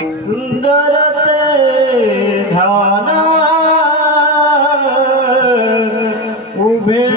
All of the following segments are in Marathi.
सुंदर ते ध्यान उभे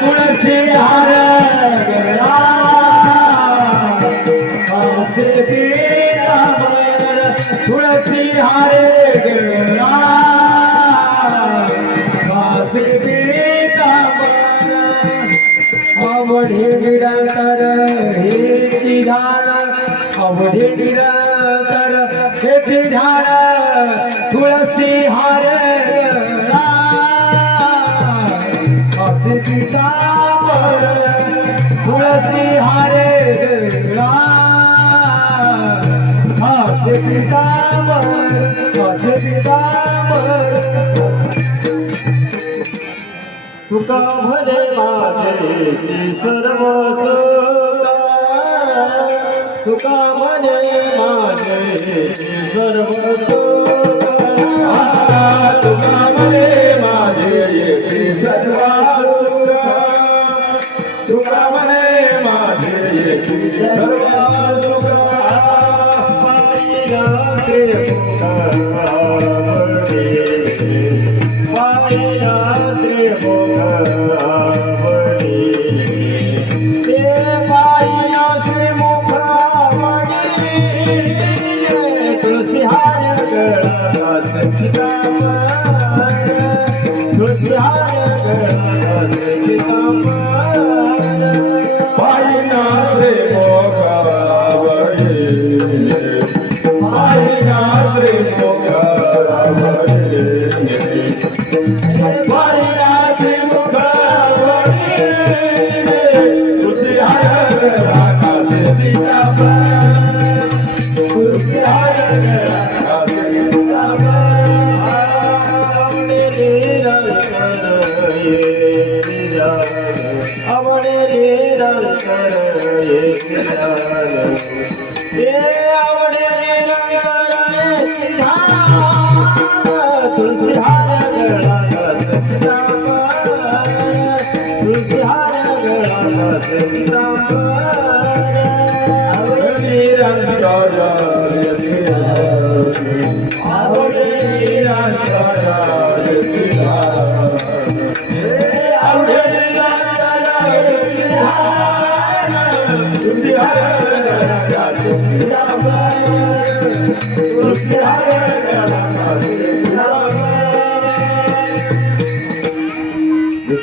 तुळसी हार तुळसी हारे अवढे निरंतर हेची झाड अवढे निरंतर हेची झाड तुळसी हार असे सीताफळ तुळसी हारे असे सीताफळ असे सीताफळ तुका भले माझे सर्व तुका भले माझे सर्व तुका भले माझे सर्व तुका भले माझे सर्व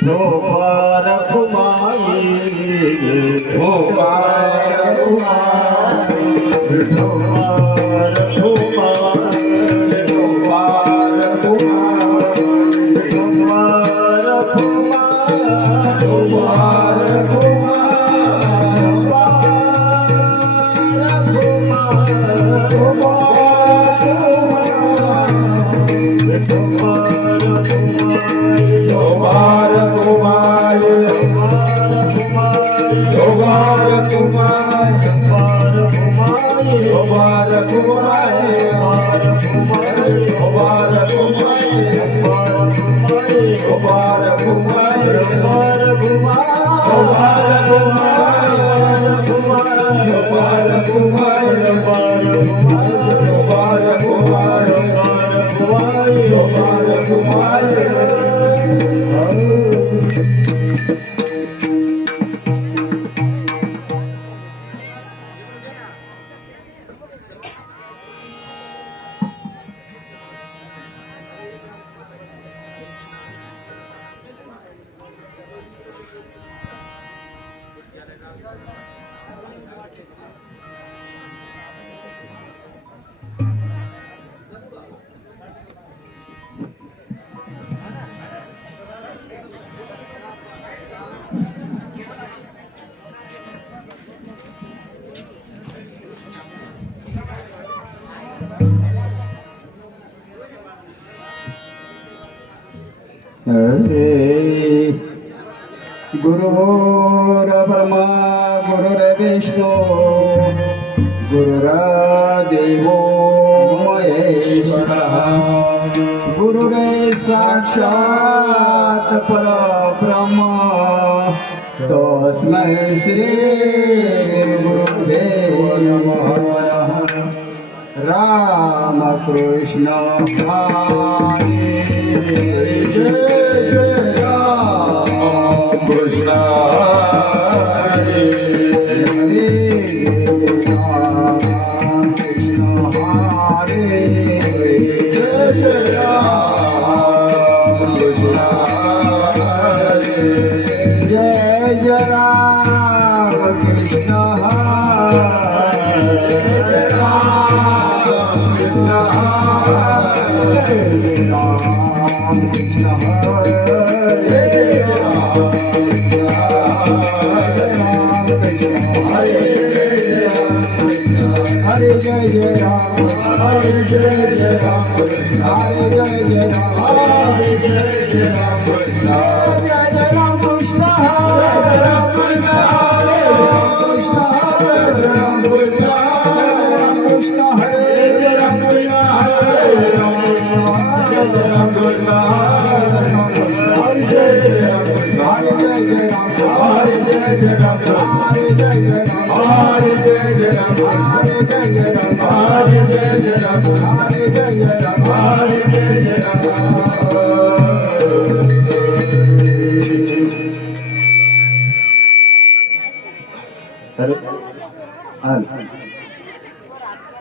गोपाल कुमारी गोपाल कुमारी गोपाल कुमारी गोपाल कुमारी गोपाल कुमारी गोपाल गुरुर् ब्रह्मा गुरुर्विष्णू गुरुर्देवो महेश्वरः गुरुरे साक्षात् परब्रह्म तस्मै श्री गुरुवे नमः रामकृष्ण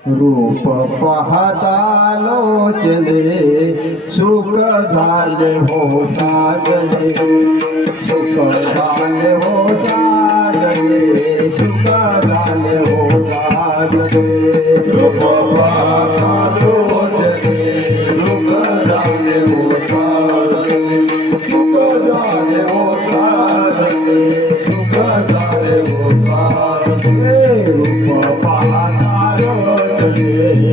रूप पाहता लोचले सुख झाले हो साजले सुख झाले हो साजले सुख झाले हो साजले रूप पाहता लोचले सुख झाले हो साजले सुख झाले हो साजले सुख झाले हो साजले रूप पाहता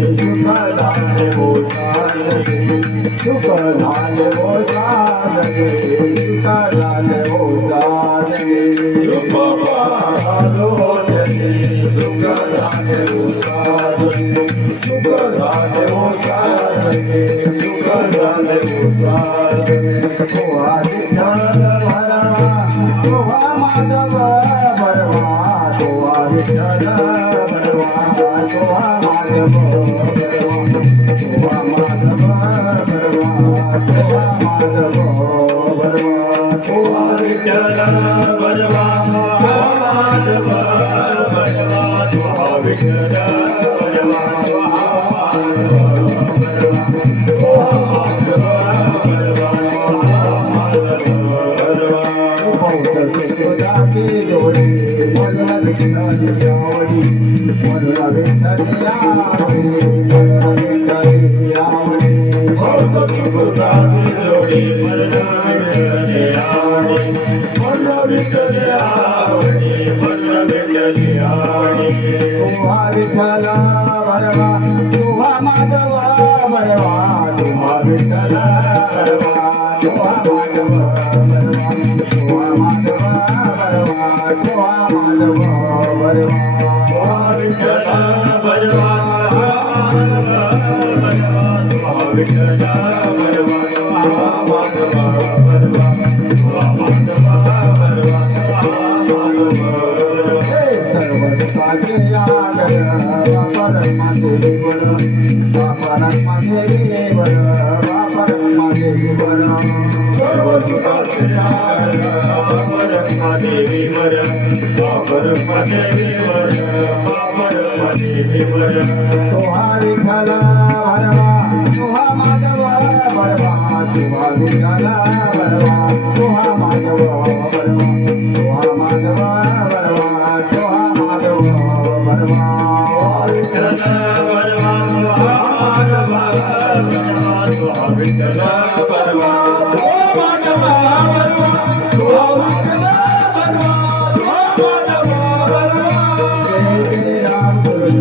सुख झाले हो साजले सुख झाले हो साजले सुख झाले हो साजले रूप पाहता सुख झाले हो साजले सुख झाले हो साजले सुख झाले हो साजले गोवा विठ्ठल भरवा गोवा माधव भरवा गोवा विठ्ठल भरवा गोवा माधव गोवा माधव भरवा गोवा माधव भरवा गोवा विठ्ठल भरवा गोवा माधव भरवा गोवा विठ्ठल भरवा गोवा माधव भरवा गोवा माधव भरवा गोवा माधव भरवा विठ्ठल भरवा तुहा माधव भरवा तुहा विठ्ठल भरवा तुहा माधव भरवा तुहा माधव भरवा तुहा माधव भरवा तुहा विठ्ठल भरवा तुहा विठ्ठल भरवा तुहा माधव भरवा तुहा माधव भरवा तुहा माधव सर्व सुखाचे आदर परमादेवीवर परमादेवीवर परमादेवीवर सर्व सुखाचे आदर परमादेवीवर परमादेवीवर परमादेवीवर तुहा विठ्ठल भरवा तुहा माधव भरवा तुहा विठ्ठल भरवा तुहा माधव भरवा तुहा माधव भरवा तुहा माधव भरवा विठ्ठल भरवा तुहा विठ्ठल भरवा तुहा माधव भरवा तुहा विठ्ठल भरवा तुहा माधव भरवा जय राम कृष्ण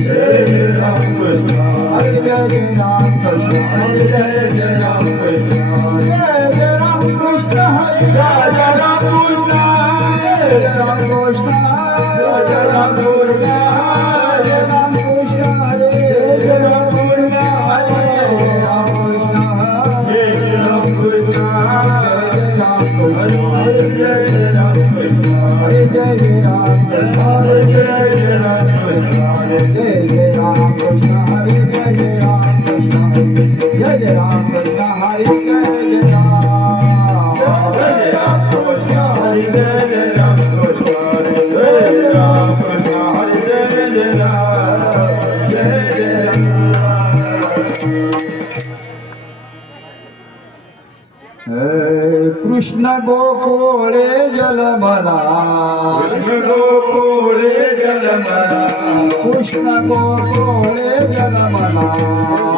जय राम कृष्ण हरे जय राम कृष्ण हरे जय राम कृष्ण जय राम कृष्ण हरे जय राम कृष्ण जय राम कृष्ण जय राम कृष्ण हरे राम कृष्ण हरे जय राम कृष्ण हरे राम कृष्ण जय राम कृष्ण जय राम कृष्ण हरे जय राम कृष्ण हरे जय राम कृष्ण हरे जय राम कृष्ण हरे जय राम कृष्ण हरे जय राम कृष्ण जय राम कृष्ण हरे जय राम कृष्ण हरे जय राम कृष्ण हरे जय राम कृष्ण हरे जय राम कृष्ण गोकुळे जलमला कृष्ण गोकुळे जलमला कृष्ण गोकुळे जलमला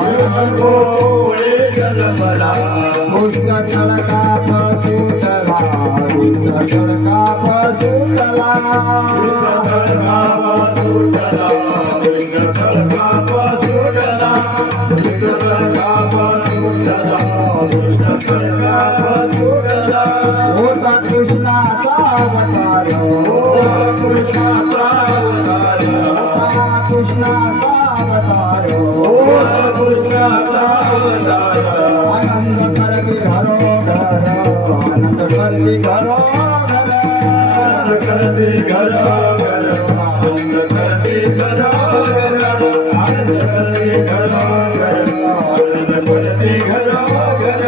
कृष्ण गोकुळे जलमला कृष्ण चळका पसुतला कृष्ण चळका पसुतला कृष्ण चळका पसुतला कृष्ण चळका पसुतला कृष्ण चळका पसुतला होता कृष्णाचा अवतार होता कृष्णाचा अवतार होता कृष्णाचा अवतार होता कृष्णाचा अवतार आनंद करती घरोघर आनंद करती घरोघर आनंद करती घरोघर आनंद करती घरोघर आनंद करती घरोघर आनंद करती घरोघर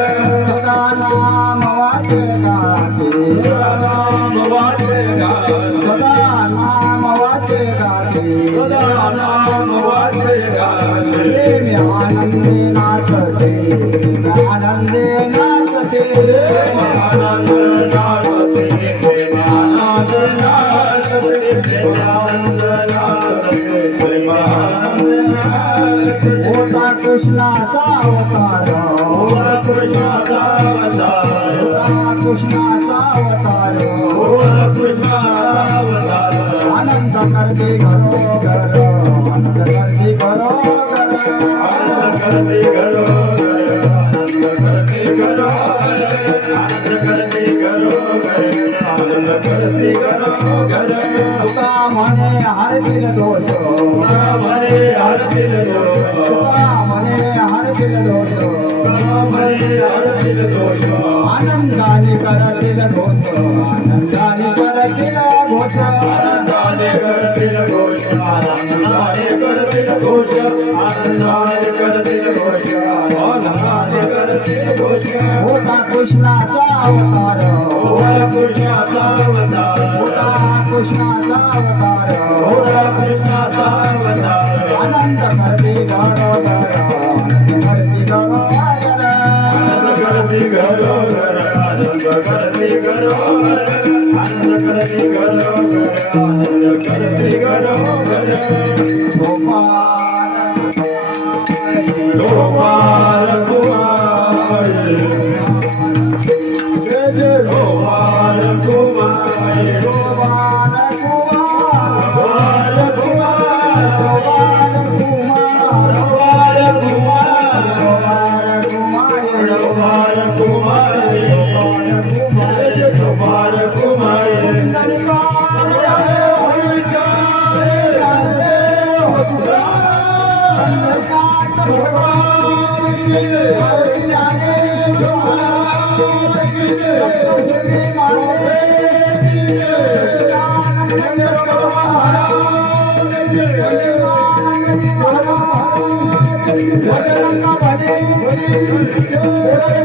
सदा नाम वाचे गाते सदा नाम वाचे गाते सदा नाम वाचे गाते सदा नाम वाचे गाते प्रेम आनंदे नाचते आनंदे नाचते प्रेम आनंद नाचते प्रेम आनंद नाचते प्रेम आनंद नाचते प्रेम आनंद नाचते होता कृष्णाचा अवतार होता कृष्णाचा अवतार होता कृष्णाचा अवतार होता कृष्णाचा अवतार आनंद करते घरोघर आनंद करते घरोघर आनंद करते घरोघर आनंद करते घरोघर आनंद करते घरोघर आनंद करते घरोघर तुका म्हणे हरतील दोष तुका म्हणे हरतील दोष तुका म्हणे हरतील दोष तुका म्हणे हरतील दोष आनंदाने करतील घोष आनंदाने करतील घोष आनंदाने करतील घोष आनंदाने करतील घोष आनंदाने करतील घोष आनंदाने करतील घोष होता कृष्णाचा अवतार होता कृष्णाचा अवतार होता कृष्णाचा अवतार होता कृष्णाचा अवतार आनंद करते घरोघर आनंद करते घरोघर आनंद करते घरोघर आनंद करते घरोघर आनंद करते घरोघर आनंद करते घरोघर गोपाल कुमार जय जय गोपाल कुमार गोपाल कुमार गोपाल कुमार सप्तशृंगी माते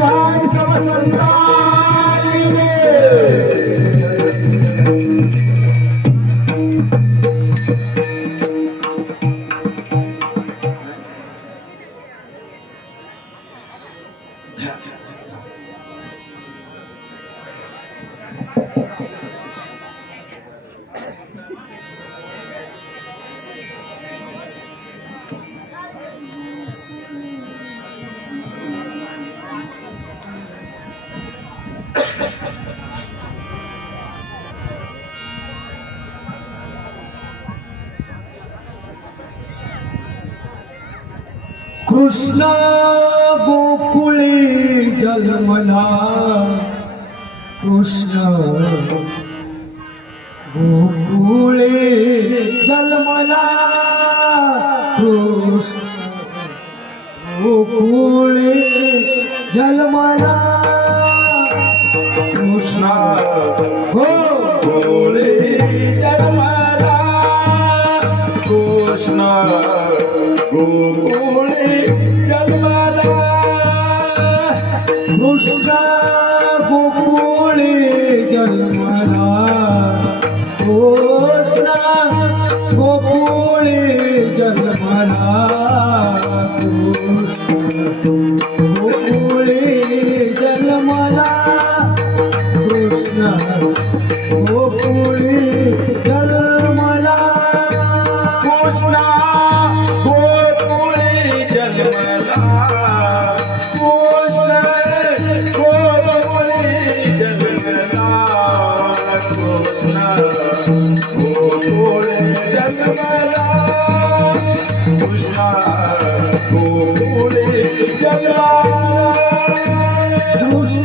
भाई सब संतान कृष्ण गोकुळे जन्मला कृष्ण गोकुळे जन्मला कृष्ण गोकुळे जन्मला कृष्ण गोकुळे जन्मला कृष्ण गोकुळे जन्मला कृष्ण गोकुळे जन्मला कृष्ण गोकुळे जन्मला कृष्ण गोकुळे जन्मला कृष्ण गोकुळे जन्मला कृष्ण गोकुळे जन्मला कृष्ण गोकुळे जन्मला कृष्ण गोकुळे जन्मला कृष्ण गोकुळे जन्मला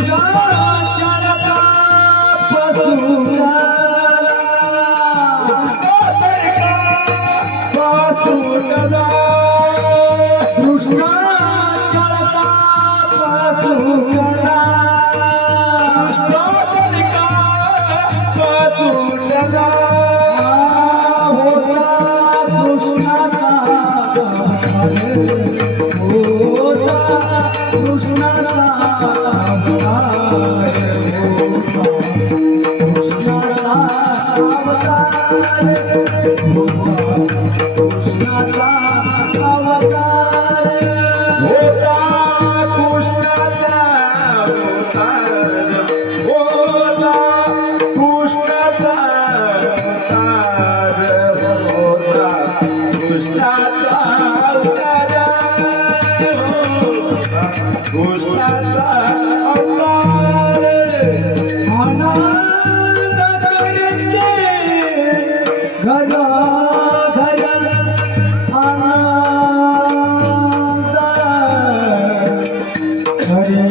दुष्टाचारका पशुरा कृष्णाचरका पशुरा होता कृष्णाचा होता कृष्णाचा कृष्णाचा अवतार कृष्णाचा अवतार होता कृष्णाचा अवतार होता कृष्णाचा अवतार होता कृष्णाचा अवतार होता कृष्णाचा अवतार आनंद करते घर घर आनंद हरे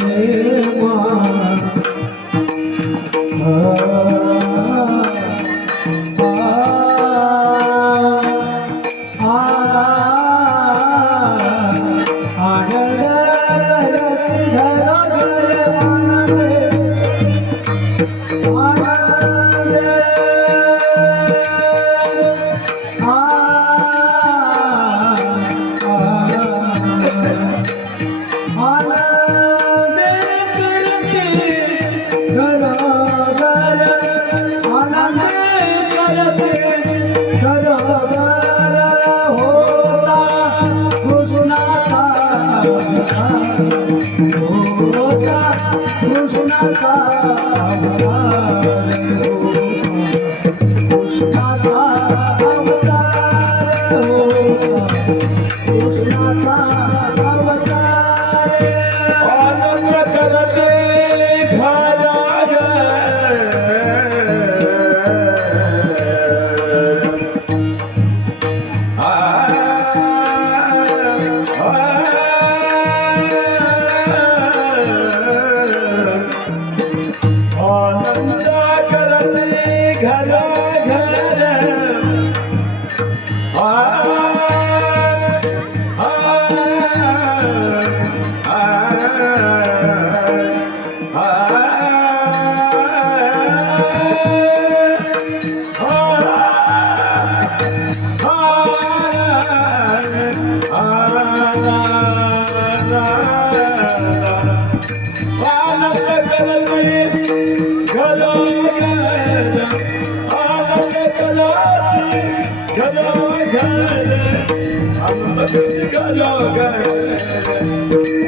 आनंद करते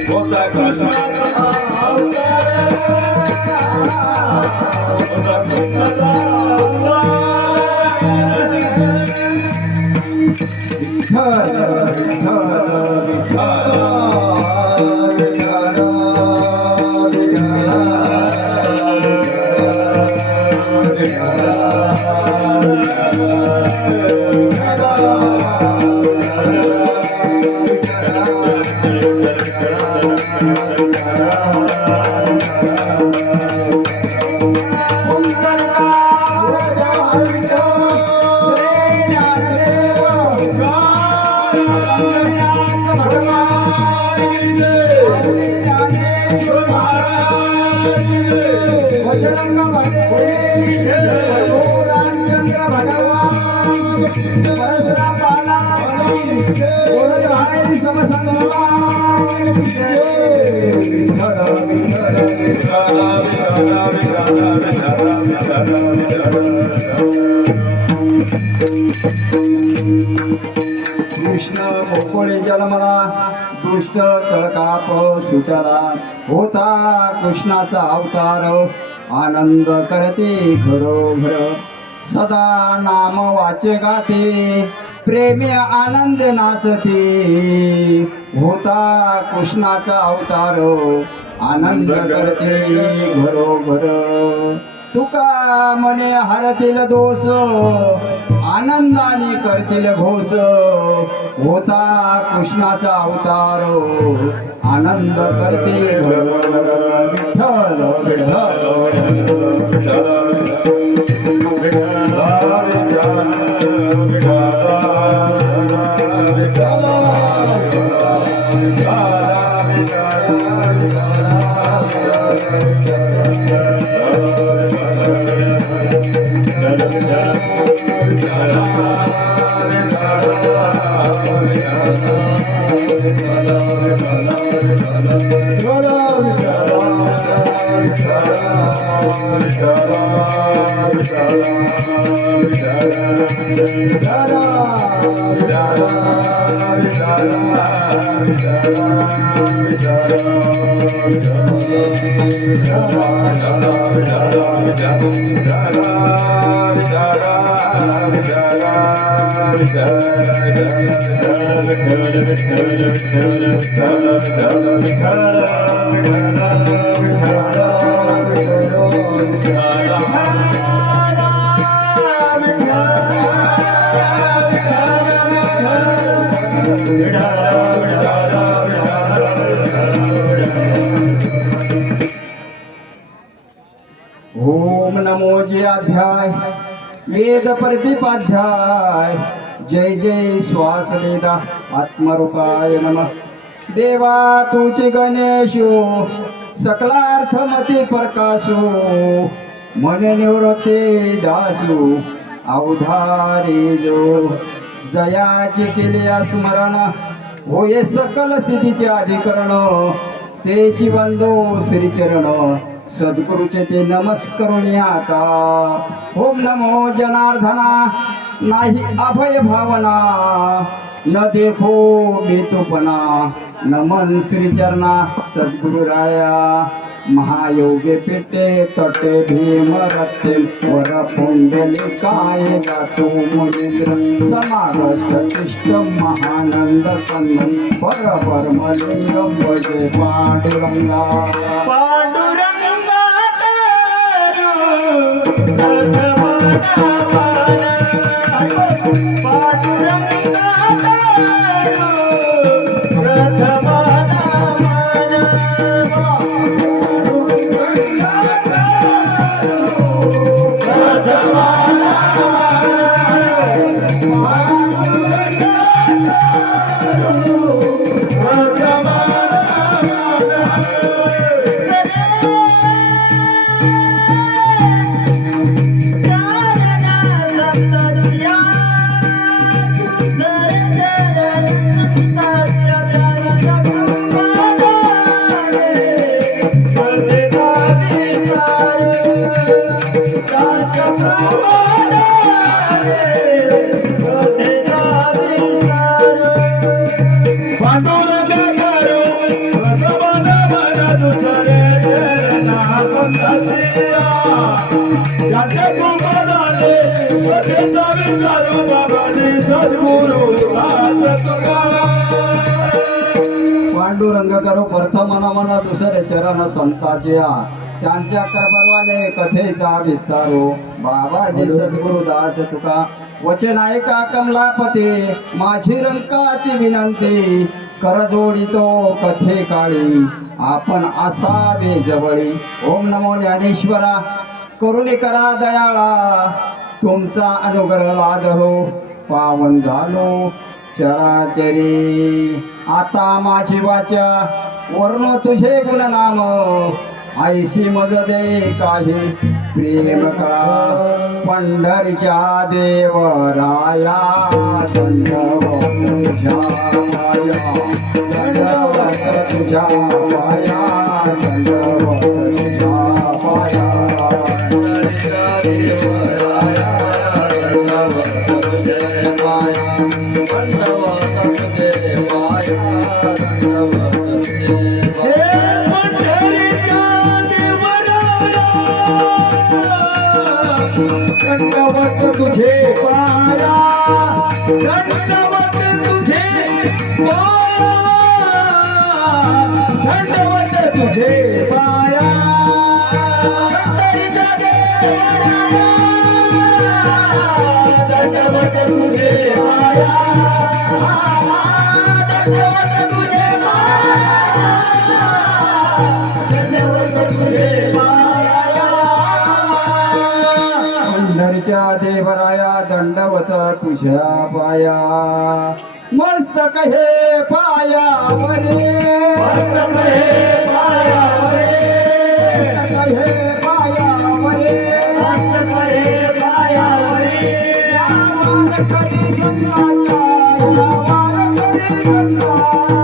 होता कृष्णाचा अवतार होता कृष्णाचा अवतार कृष्ण गोकुळे जन्मला दुष्ट चळकाप सुटला होता कृष्णाचा अवतार आनंद करते घरोघर सदा नाम वाचे गाते प्रेमी आनंद नाचते होता कृष्णाचा अवतार आनंद करते घरोघर तुका मने हरतील दोष आनंदाने करतील घोष होता कृष्णाचा अवतार आनंद करते घरोघर विठ्ठल ओम नमो जय अध्याय वेद प्रतिपाध्याय जय जय श्वास वेदा आत्मरूपाय नमः देवा तुझे गणेशो सकलार्थमती प्रकाशो मन निवृत्ते दासो अवधारे जो जयाचे केले स्मरण होय सकल सिद्धीचे अधिकरण तेची वंदो श्रीचरण सद्गुरुचे ते नमस्करुणी आता ओम नमो जनार्दना नाही अभय भावना न देखो बेतुपना नमन श्रीचरणा सद्गुरु राया महायोगे पेटे तटे भीम रट्टे वर पुंडली काय जातो मुनींद्र समागस्त तिष्ठ महानंद कंदन पर परमलिंगम भजे पांडुरंगा ज्याच्या कृपाने कथेचा विचारू बाबाने सद्गुरु आज तुका पांडुरंग करो प्रथम मन दुसरे चरण संताचिया त्यांच्या कृपाने कथेचा विस्तारो बाबाजी सद्गुरु दास तुका वचन ऐका कमलापती माझी रंकाची विनंती कर जोडितो कथे काळी आपण असावे जवळी ओम नमो ज्ञानेश्वरा करुणे करा दयाळा तुमचा अनुग्रह लादहो पावन झालो चराचरी आता माझी वाचा वर्ण तुझे गुणनाम ऐसी मज दे काही प्रेम करा पंढरीच्या देवराया दंडवत तुझ्या पाया दंडवत तुझ्या पाया दंडवत तुझ्या पाया दंडवत तुझे पाया दंडवत तुझे पाया दंडवत तुझे पाया दंडवत तुझे पाया दंडवत तुझे दंडवत तुझे पाया पंढरीच्या देवराया दंडवत तुझ्या पाया मस्तक हे पायावरे मस्तक हे पायावरे मस्तक हे पायावरे मस्तक हे पायावरे यावार कधी संताचा यावार कधी संताचा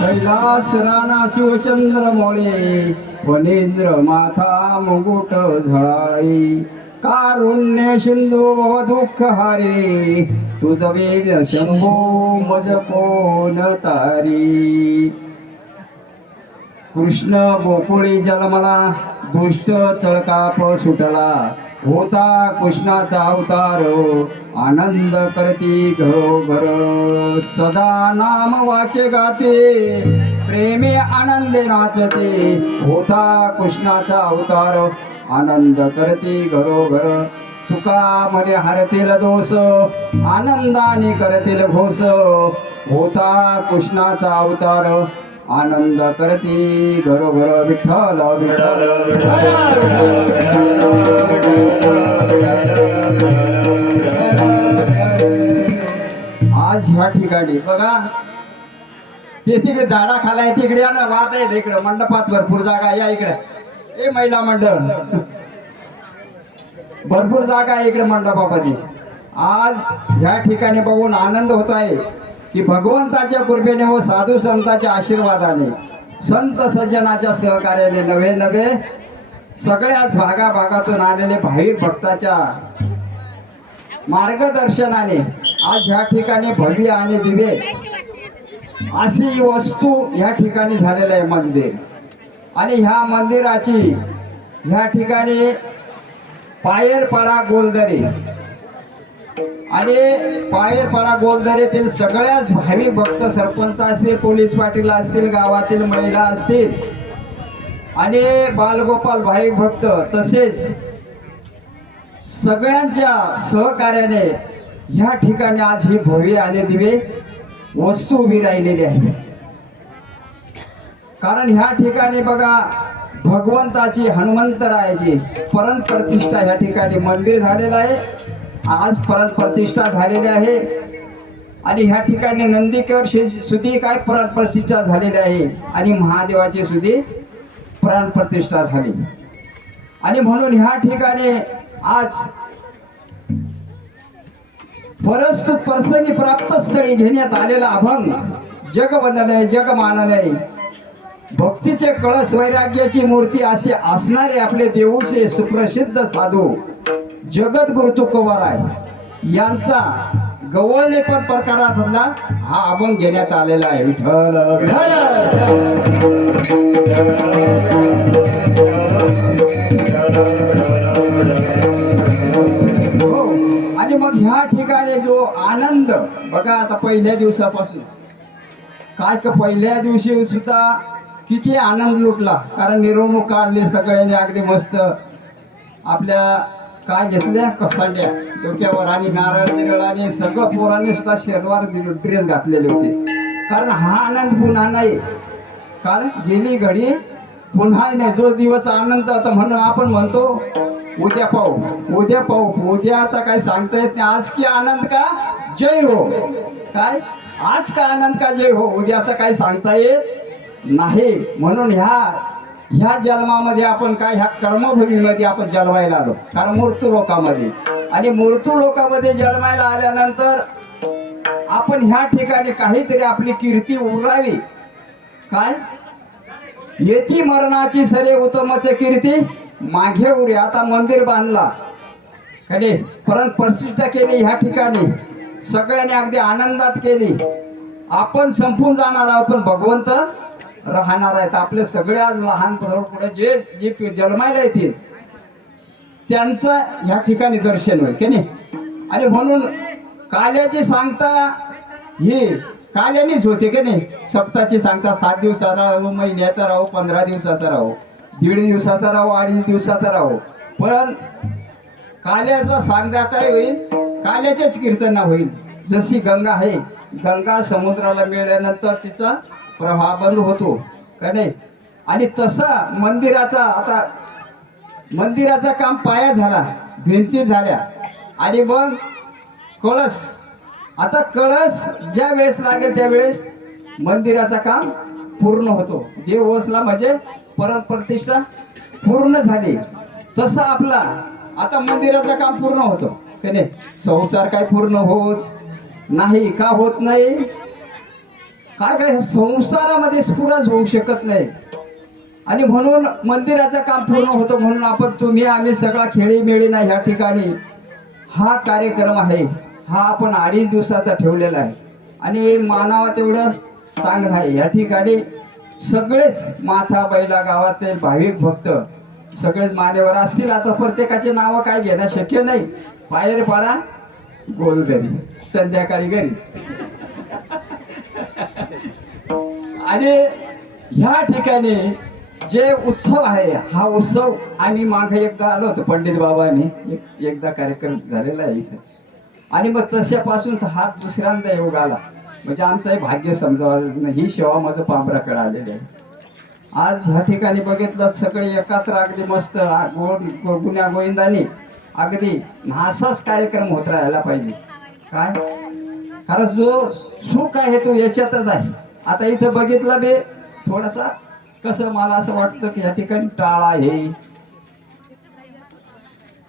कैलास राणा शिवचंद्र मोळे फणींद्र माथा मुकुट झळाळी कारुण्य सिंधू भव दुःख हारे तुझ वीर शंभू मज कोण तारी कृष्ण गोकुळी जन्मला दुष्ट चळकाप सुटला होता कृष्णाचा अवतार आनंद करती घरोघर सदा नाम वाचे गाते प्रेमे आनंदे नाचते होता कृष्णाचा अवतार आनंद करती घरोघर तुका म्हणे हरतील दोष आनंदाने करतील घोष होता कृष्णाचा अवतार आनंद करती घरोघर विठ्ठल विठ्ठल आज ह्या ठिकाणी बघा ते तिकडे झाडा खालाय तिकडे या ना वाट आहे इकडे मंडपात भरपूर जागा या इकडे ए महिला मंडळ भरपूर जागा आहे इकडे मंडपामध्ये आज ह्या ठिकाणी बघून आनंद होत आहे की भगवंताच्या कृपेने व साधू संतांच्या आशीर्वादाने संत सज्जनाच्या सहकार्याने नवे नवे सगळ्याच भागाभागातून आलेले भाविक भक्ताच्या मार्गदर्शनाने आज ह्या ठिकाणी भव्य आणि दिव्य अशी वस्तू ह्या ठिकाणी झालेलं आहे मंदिर आणि ह्या मंदिराची ह्या ठिकाणी पायरपाडा गोलदरी आणि पायरपाडा गोलदरीतील सगळ्याच भाविक भक्त सरपंच असतील पोलीस पाटील असतील गावातील महिला असतील आणि बालगोपाल भाविक भक्त तसेच सगळ्यांच्या सहकार्याने ह्या ठिकाणी आज ही भव्य आणि दिव्य वस्तू उभी राहिलेली आहे कारण ह्या ठिकाणी बघा भगवंताची हनुमंतरायाची परण प्रतिष्ठा या ठिकाणी मंदिर झालेलं आहे. आज परण प्रतिष्ठा झालेली आहे आणि ह्या ठिकाणी नंदीकेवर सुधी काय परण प्रतिष्ठा झालेली आहे आणि महादेवाची सुधी प्राण प्रतिष्ठा झाली. आणि म्हणून ह्या ठिकाणी आज परस्तुत प्रसंगी प्राप्त स्थळी घेण्यात आलेला अभंग जगवंदन आहे, जगमानन आहे. भक्तीचे कळस वैराग्याची मूर्ती असे असणारे आपले देऊचे सुप्रसिद्ध साधू जगद्गुरु तुकोबाराय यांचा गवळणे पण प्रकारातला हा अभंग घेण्यात आलेला आहे. विठ्ठल हो. आणि मग ह्या ठिकाणी जो आनंद बघा, आता पहिल्या दिवसापासून काय का पहिल्या दिवशी सुद्धा किती आनंद लुटला, कारण मिरवणूक काढली सगळ्यांनी अगदी मस्त. आपल्या काय घेतल्या कसांड्या डोक्यावर आणि नारळ निरळ आणि सगळं पोरांनी सुद्धा शेरवार ड्रेस घातलेले होते, कारण हा आनंद पुन्हा नाही. कारण गेली घडी पुन्हा नाही. जो दिवस आनंदचा होता म्हणून आपण म्हणतो उद्या पाहू, उद्या पाहू. उद्याचा काय सांगता येत नाही. आज की आनंद का जय हो, काय आज का आनंद का जय हो, उद्याचा काय सांगता येत नाही. म्हणून ह्या जन्मामध्ये आपण काय ह्या कर्मभूमीमध्ये आपण जन्मायला आलो, कारण मृत्यू लोकामध्ये. आणि मृत्यू लोकामध्ये जन्मायला आल्यानंतर आपण ह्या ठिकाणी काहीतरी आपली कीर्ती उरावी. काय येती मरणाची सरे उत्तमच कीर्ती मागे उरे. आता मंदिर बांधला कडे परत प्रतिष्ठा केली ह्या ठिकाणी, सगळ्यांनी अगदी आनंदात केली. आपण संपून जाणार आहोत पण भगवंत राहणार आहेत. आपले सगळे आज लहान पुढे जे जे जन्मायला येतील त्यांचं ह्या ठिकाणी दर्शन होईल की नाही. आणि म्हणून काल्याची सांगता ही काल्यानीच होते की नाही. सप्ताची सांगता 7 दिवसाचा राहू, महिन्याचा राहू, 15 दिवसाचा राहू, 1.5 दिवसाचा राहू, 2.5 दिवसाचा राहू. पण काल्याचा सांगता काय होईल, काल्याचेच कीर्तना होईल. जशी गंगा आहे, गंगा समुद्राला मिळाल्यानंतर तिचा प्रवाह बंद होतो का नाही. आणि तसा मंदिराचा आता मंदिराचा काम पाया झाला, भिंती झाल्या आणि मग कळस. आता कळस ज्या वेळेस लागेल त्यावेळेस मंदिराचा काम पूर्ण होतो. देव वसला म्हणजे परत प्रतिष्ठा पूर्ण झाली. तसं आपला आता मंदिराचं काम पूर्ण होतो की नाही. संसार काय पूर्ण होत नाही. का होत नाही, काय संसारामध्ये स्फुरच होऊ शकत नाही. आणि म्हणून मंदिराचं काम पूर्ण होतं. म्हणून आपण तुम्ही आम्ही सगळा खेळीमेळी नाही ह्या ठिकाणी हा कार्यक्रम आहे. हा आपण 2.5 दिवसाचा ठेवलेला आहे आणि मानावा तेवढं चांगलं आहे. या ठिकाणी सगळेच माथा बैला गावातील भाविक भक्त सगळेच मान्यवर असतील. आता प्रत्येकाचे नावं काय घेणं शक्य नाही. पायर पाडा गोल घरी, संध्याकाळी घरी. आणि ह्या ठिकाणी जे उत्सव आहे हा उत्सव आम्ही मागे एकदा आलो होतो पंडित बाबांनी एकदा कार्यक्रम झालेला आहे इथे. आणि मग तशापासून हा दुसऱ्यांदा योग आला. म्हणजे आमचंही भाग्य समजावं, ही सेवा माझं पांबराकडे आलेलं आहे. आज ह्या ठिकाणी बघितलं सगळे एकत्र अगदी मस्त गुण्या गोविंदाने अगदी नासाच कार्यक्रम होत राहायला पाहिजे. काय कारण जो सुख आहे तो याच्यातच आहे. आता इथं बघितलं बे थोडासा कसं मला असं वाटतं की या ठिकाणी टाळ आहे,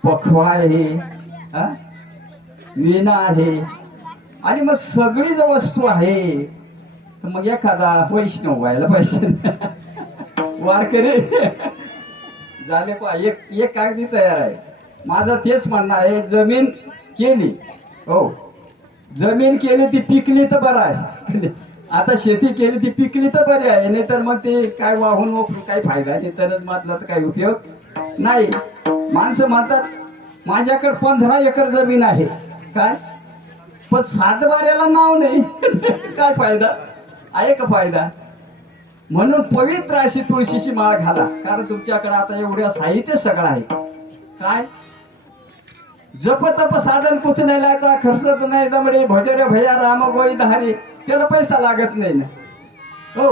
पखवा आहे, वीणा आहे आणि मग सगळी जर वस्तू आहे तर मग एखादा वैष्णव व्हायला पाहिजे. वारकरी झाले पा एक अगदी तयार आहे. माझं तेच म्हणणं आहे, जमीन केली हो, जमीन केली ती पिकली तर बरं आहे. आता शेती केली ती पिकली तर बरी आहे, नाही तर मग ते काय वाहून वापरून काही फायदा नाही, तरच मातला तर काही उपयोग नाही. माणसं म्हणतात माझ्याकडे 15 एकर जमीन आहे, काय पण 7 बाऱ्याला नाव नाही. काय फायदा आहे का फायदा. म्हणून पवित्र अशी तुळशीची माळ घाला, कारण तुमच्याकडे आता एवढं साहित्य सगळं आहे. काय जप तप साधन कुस नाही लागता, खर्च नाही दमडे, भजरे भया राम गोळी धारी, त्याला पैसा लागत नाही ना हो.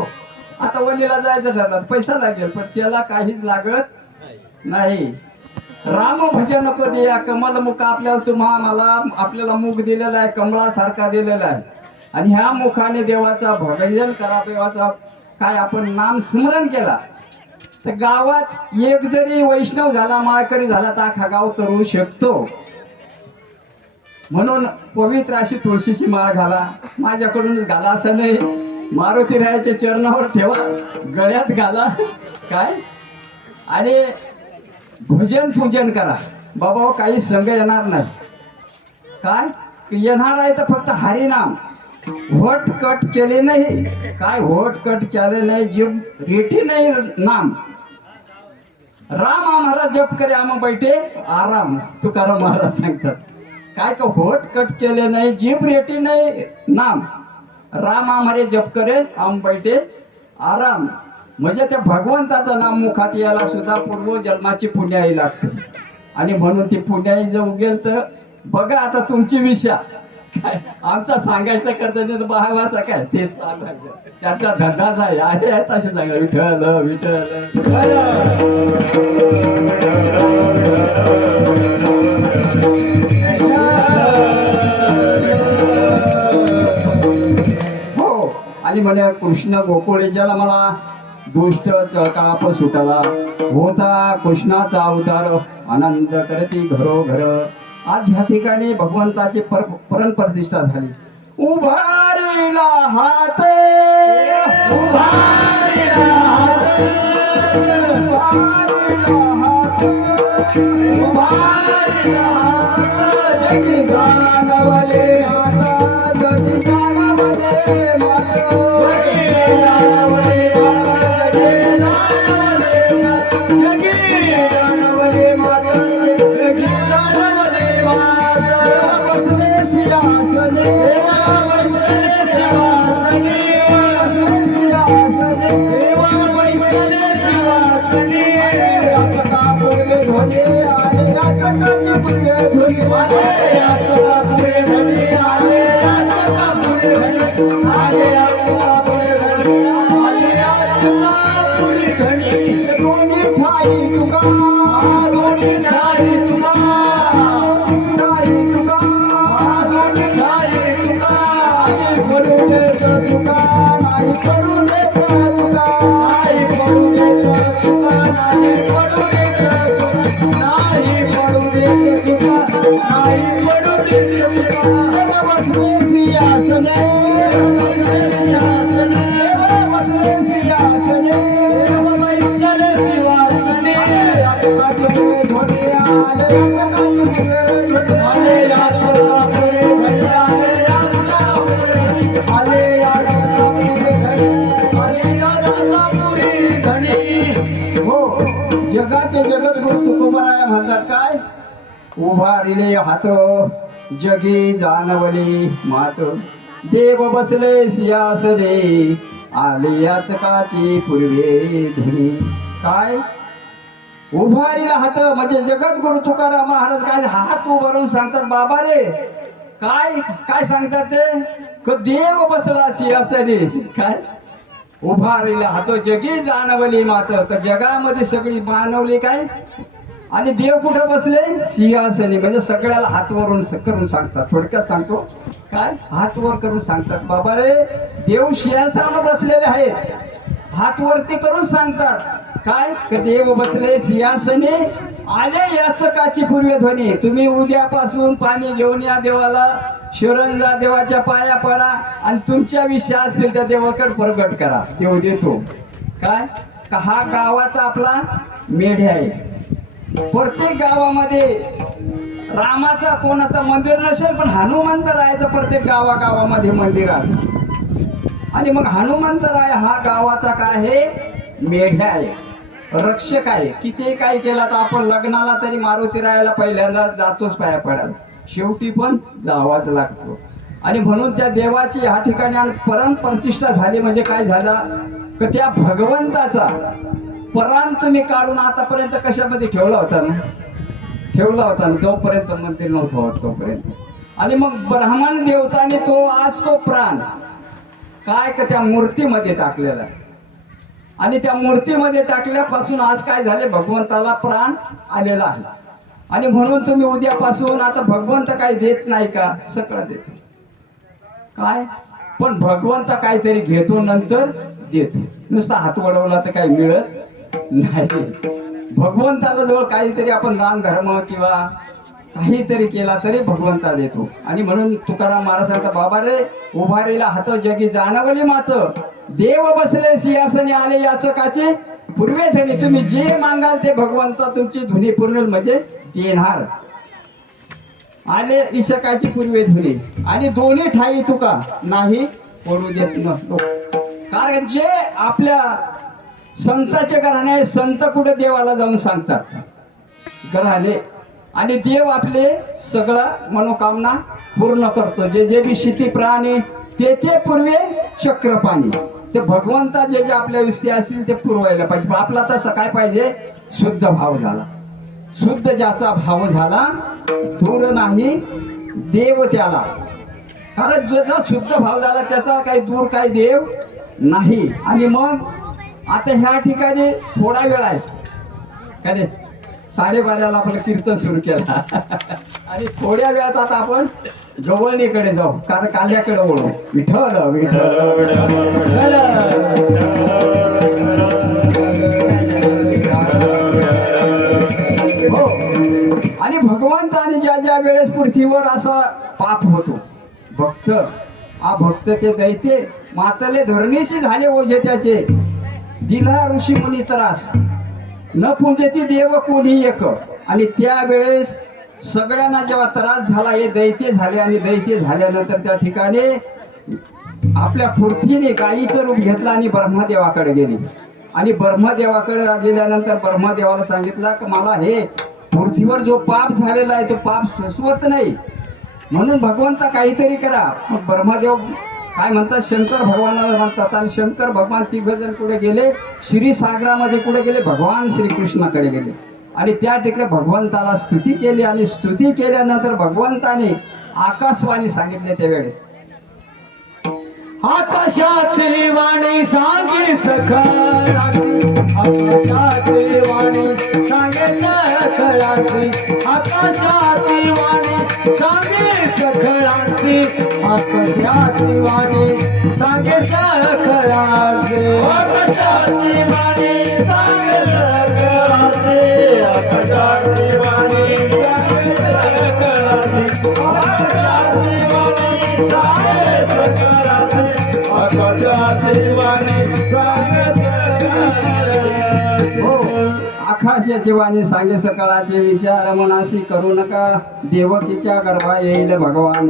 आता वणीला जायचं ठरलं पैसा लागेल पण त्याला काहीच लागत नाही. राम भजन नको दिया कमल मुख आपल्याला तुम्हा मला आपल्याला मुख दिलेला आहे कमळासारखा दिलेला आहे आणि ह्या मुखाने देवाचा भजन करा देवाचा काय आपण नाम स्मरण केला तर गावात एक जरी वैष्णव झाला माळकरी झाला तर अख्खा गाव तरू शकतो. म्हणून पवित्र अशी तुळशीची माळ घाला माझ्याकडूनच घाला असं नाही मारुती रायाच्या चरणावर ठेवा गळ्यात घाला काय आणि भजन पूजन करा. बाबा काही संघ येणार नाही काय येणार आहे तर फक्त हरिनाम होट कट चले नाही काय होट कट चले नाही जीव रेटी नाही नाम राम आम्हाला जप करे आम्हा बैठे आराम तुकाराम महाराज सांगतात काय का होट कट चले नाही जीभ रेटी नाही नाम राम आम्हारे जप करे आम बैठे आराम म्हणजे त्या भगवंताचं नाम मुखात यायला सुद्धा पूर्व जन्माची पुण्याई लागते आणि म्हणून ती पुण्याई जर उगेल तर बघा आता तुमची विषा काय आमचा सांगायचं करता बहावासा काय तेच सांगायचं त्याचा धंदाच आहे तसे सांगा विठ्ठल विठ्ठल हो आणि म्हणे कृष्ण गोकुळेच्याला मला दुष्ट चळकाप सुटला होता कृष्णाचा अवतार आनंद करती घरोघर. आज ह्या ठिकाणी भगवंताची परम प्रतिष्ठा झाली. उभारला हात उभारला हात उभारला हात जगी जाणवले आता जगी जाणवले जगाचे जगद्गुरु तुकोबराया म्हणतात काय उभारिले हात जगी जाणवली मात देव बसले सिंहासने आले याचकाची पूर्वे धनी. काय उभारीला हात म्हणजे जगद्गुरु तुकाराम महाराज काय हात उभारून सांगतात बाबा रे काय काय सांगतात ते क देव बसला सिंहासने काय उभारलेला हातो जगी जाणवली मात का जगामध्ये सगळी मानवली काय आणि देव कुठं बसले सिंहासनी म्हणजे सगळ्याला हात वरून करून सांगतात. थोडक्यात सांगतो काय हात वर करून सांगतात बाबा रे देव सिंहासनावर बसलेले आहेत हात वरती करून सांगतात काय का देव बसले सिंहासनी आले याचकाची पूर्वध्वनी. तुम्ही उद्यापासून पाणी घेऊन या देवाला शरण जा देवाच्या पाया पडा आणि तुमच्या विषय असतील त्या देवाकडे प्रगट करा देव देतो. काय का हा गावाचा आपला मेढे आहे. प्रत्येक गावामध्ये रामाचा कोणाचा मंदिर नसेल पण हनुमंतरायाचं प्रत्येक गावागावामध्ये मंदिर असतं आणि मग हनुमंतराय हा गावाचा काय आहे मेढे आहे रक्षक आहे. किती काय केला तर आपण लग्नाला तरी मारुती रायाला पहिल्यांदा जातोच पाया पडायला शेवटी पण जावाच लागतो आणि म्हणून त्या देवाची ह्या ठिकाणी परम प्रतिष्ठा झाली म्हणजे काय झालं की त्या भगवंताचा परान तुम्ही काढून आतापर्यंत कशामध्ये ठेवला होता ना जोपर्यंत मंदिर नव्हतं होत तोपर्यंत आणि मग ब्राह्मण देवताने तो आज तो प्राण काय का त्या मूर्तीमध्ये टाकलेला आणि त्या मूर्तीमध्ये टाकल्यापासून आज काय झाले, भगवंताला प्राण आलेला आहे. आणि म्हणून तुम्ही उद्यापासून आता भगवंत काही देत नाही का, सगळं देतो. काय पण भगवंत काहीतरी घेतो नंतर देतो. नुसता हात वळवला तर काही मिळत नाही. भगवंताला जवळ काहीतरी आपण दान धर्म किंवा काहीतरी केला तरी भगवंता देतो. आणि म्हणून तुकाराम महाराज सांगतात, बाबा रे उभारेला हात जगी जाणवली मात, देव बसले सिंहासनी आले याचकाचे पूर्वे धनी. तुम्ही जे मागाल ते भगवंता तुमची धुनी पूर्ण म्हणजे देणार. आले इशकाची पूर्वे धुनी आणि दोन्ही ठाई तुका नाही पडू देत न. कारण जे आपल्या संताचे घराणे, संत कुठे देवाला जाऊन सांगतात घराणे, आणि देव आपले सगळं मनोकामना पूर्ण करतो. जे जे बी शिती प्राणी ते ते पूर्वे चक्रपाणी. ते भगवंता जे जे आपल्या विषयी असतील ते पुरवायला पाहिजे. आपला तसा काय पाहिजे, शुद्ध भाव झाला. शुद्ध ज्याचा भाव झाला दूर नाही देव त्याला. कारण ज्याचा शुद्ध भाव झाला त्याचा काही दूर काही देव नाही. आणि मग आता ह्या ठिकाणी थोडा वेळ आहे का नाही, 12:30ला आपलं कीर्तन सुरू केला आणि थोड्या वेळात आता आपण गवळणीकडे जाऊ. कारण काल्याकडे वळू. विठ्ठल विठ्ठल हो. आणि भगवंताने ज्या ज्या वेळेस पृथ्वीवर असा पाप होतो, भक्त हा भक्त ते दैते मातले धरणीशी झाले ओझे त्याचे, दिला ऋषी मुनी त्रास न पूजती देव कोणी एक. आणि त्यावेळेस सगळ्यांना जेव्हा त्रास झाला, हे दैत्य झाले. आणि दैत्य झाल्यानंतर त्या ठिकाणी आपल्या पृथ्वीने गायीचं रूप घेतलं आणि ब्रह्मदेवाकडे गेली. आणि ब्रह्मदेवाकडे गेल्यानंतर ब्रह्मदेवाला सांगितलं की मला हे पृथ्वीवर जो पाप झालेला आहे तो पाप सोसवत नाही, म्हणून भगवंता काहीतरी करा. मग ब्रह्मदेव काय म्हणतात, शंकर भगवानाला म्हणतात. आणि शंकर भगवान तिघजण कुठे गेले, क्षीरसागरामध्ये कुठे गेले, भगवान श्रीकृष्णाकडे गेले. आणि त्या ठिकाणी भगवंताला स्तुती केली. आणि स्तुती केल्यानंतर भगवंताने आकाशवाणी सांगितले त्यावेळेस, आकाशाची वाणी सांगे सखळाची, आकाशाची वाणी सांगे सखळाची, आकाशाची वाणी सांगे सखळाची, आकाशाची वाणी सांगे सखळाची, आकाशाची वाणी सांगे सखळाची, आकाशाची वाणी सांगे सखळाची, आकाशाची वाणी सांगे सखळाची, आकाशाची वाणी सांगे सखळाची. हो आकाशाची वाणी सांगे सकाळाचे, विचार मनासी करू नका, देवकीच्या गर्भा येईल भगवान,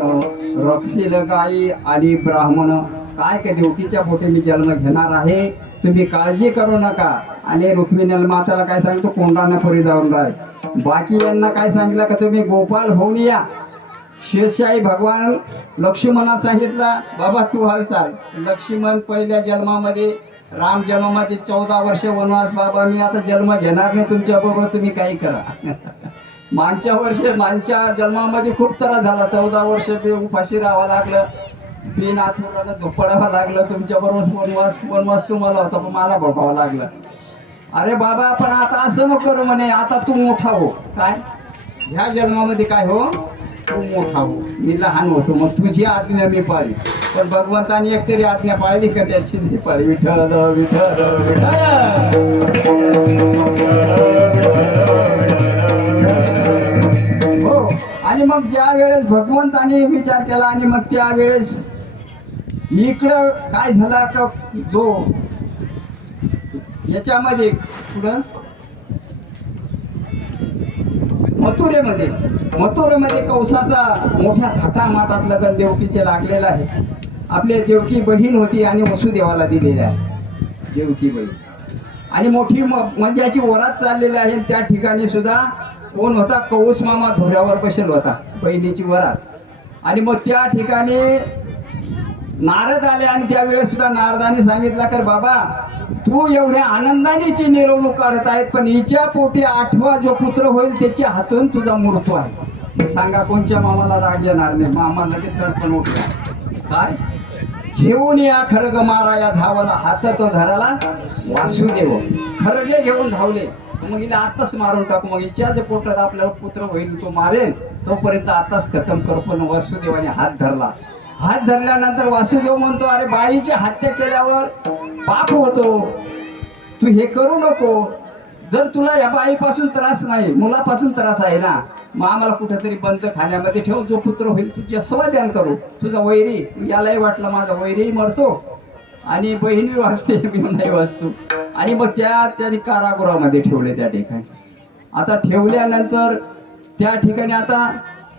रक्षील गाई आणि ब्राह्मण. काय का देवकीच्या पोटी मी जन्म घेणार आहे, तुम्ही काळजी करू नका. आणि रुक्मिणी माताला काय सांगतो, कोंडाण्यापुरी जाऊन राह. बाकी यांना काय सांगितलं का तुम्ही गोपाल होऊन या. शेषशाही भगवान लक्ष्मणाला सांगितलं, बाबा तू हालचाल. लक्ष्मण पहिल्या जन्मामध्ये, राम जन्मामध्ये 14 वर्ष वनवास, बाबा मी आता जन्म घेणार नाही तुमच्या बरोबर, तुम्ही काही करा. मागच्या जन्मामध्ये खूप त्रास झाला. 14 वर्ष उपाशी राहावं लागलं, बिन आथुराला झोपडावं लागलं. तुमच्या बरोबर वनवास तुम्हाला होता पण मला भोगावं लागलं. अरे बाबा पण आता असं नको करू म्हणे, आता तू मोठा हो. काय ह्या जन्मामध्ये काय हो, तू मोठा हो, मी लहान होतो. मग तुझी आज्ञा मी पाळली. पण भगवंताने एक तरी आज्ञा पाळली का, त्याची नाही पाळली. विठ्ठल विठ्ठल हो. आणि मग ज्या वेळेस भगवंताने विचार केला आणि मग त्यावेळेस इकडं काय झालं का, जो याच्यामध्ये पुढं मथुरेमध्ये कौसाचा मोठ्या थाटामाटात लग्न देवकीचे लागलेलं आहे. आपली देवकी बहीण होती आणि वसुदेवाला दिलेली आहे देवकी बहीण. आणि मोठी मजाची वरात चाललेली आहे. त्या ठिकाणी सुद्धा कोण होता, कौस मामा धोऱ्यावर बसेल होता, बहिणीची वरात. आणि मग त्या ठिकाणी नारद आले. आणि त्यावेळेस सुद्धा नारदाने सांगितलं कर बाबा तू एवढ्या आनंदानेची मिरवणूक काढत आहेत, पण हिच्या पोटी 8वा जो पुत्र होईल त्याच्या हातून तुझा मृत्यू आहे. सांगा कोणच्या मामाला राग येणार नाही. मामा लगेच तडकन उठला. काय घेऊन या खरग माराया धावला, हात तो धराला वासुदेव, खरगे घेऊन धावले. मग हिला आताच मारून टाकू, मग हिच्या जे पोटात आपल्याला पुत्र होईल तो मारेल, तोपर्यंत आताच खतम करू. पण वासुदेवाने हात धरला. हात धरल्यानंतर वासुदेव म्हणतो, अरे बाईची हत्या केल्यावर पाप होतो, तू हे करू नको. जर तुला या बाईपासून त्रास नाही, मुलापासून त्रास आहे ना, मग आम्हाला कुठेतरी बंद खाण्यामध्ये ठेव, जो पुत्र होईल तुझ्या समाधान करू. तुझा वैरी, यालाही वाटलं माझा वैरी मरतो आणि बहीण बी वाचते, मी नाही वाचतो. आणि मग त्यांनी कारागृहामध्ये ठेवले त्या ठिकाणी. आता ठेवल्यानंतर त्या ठिकाणी आता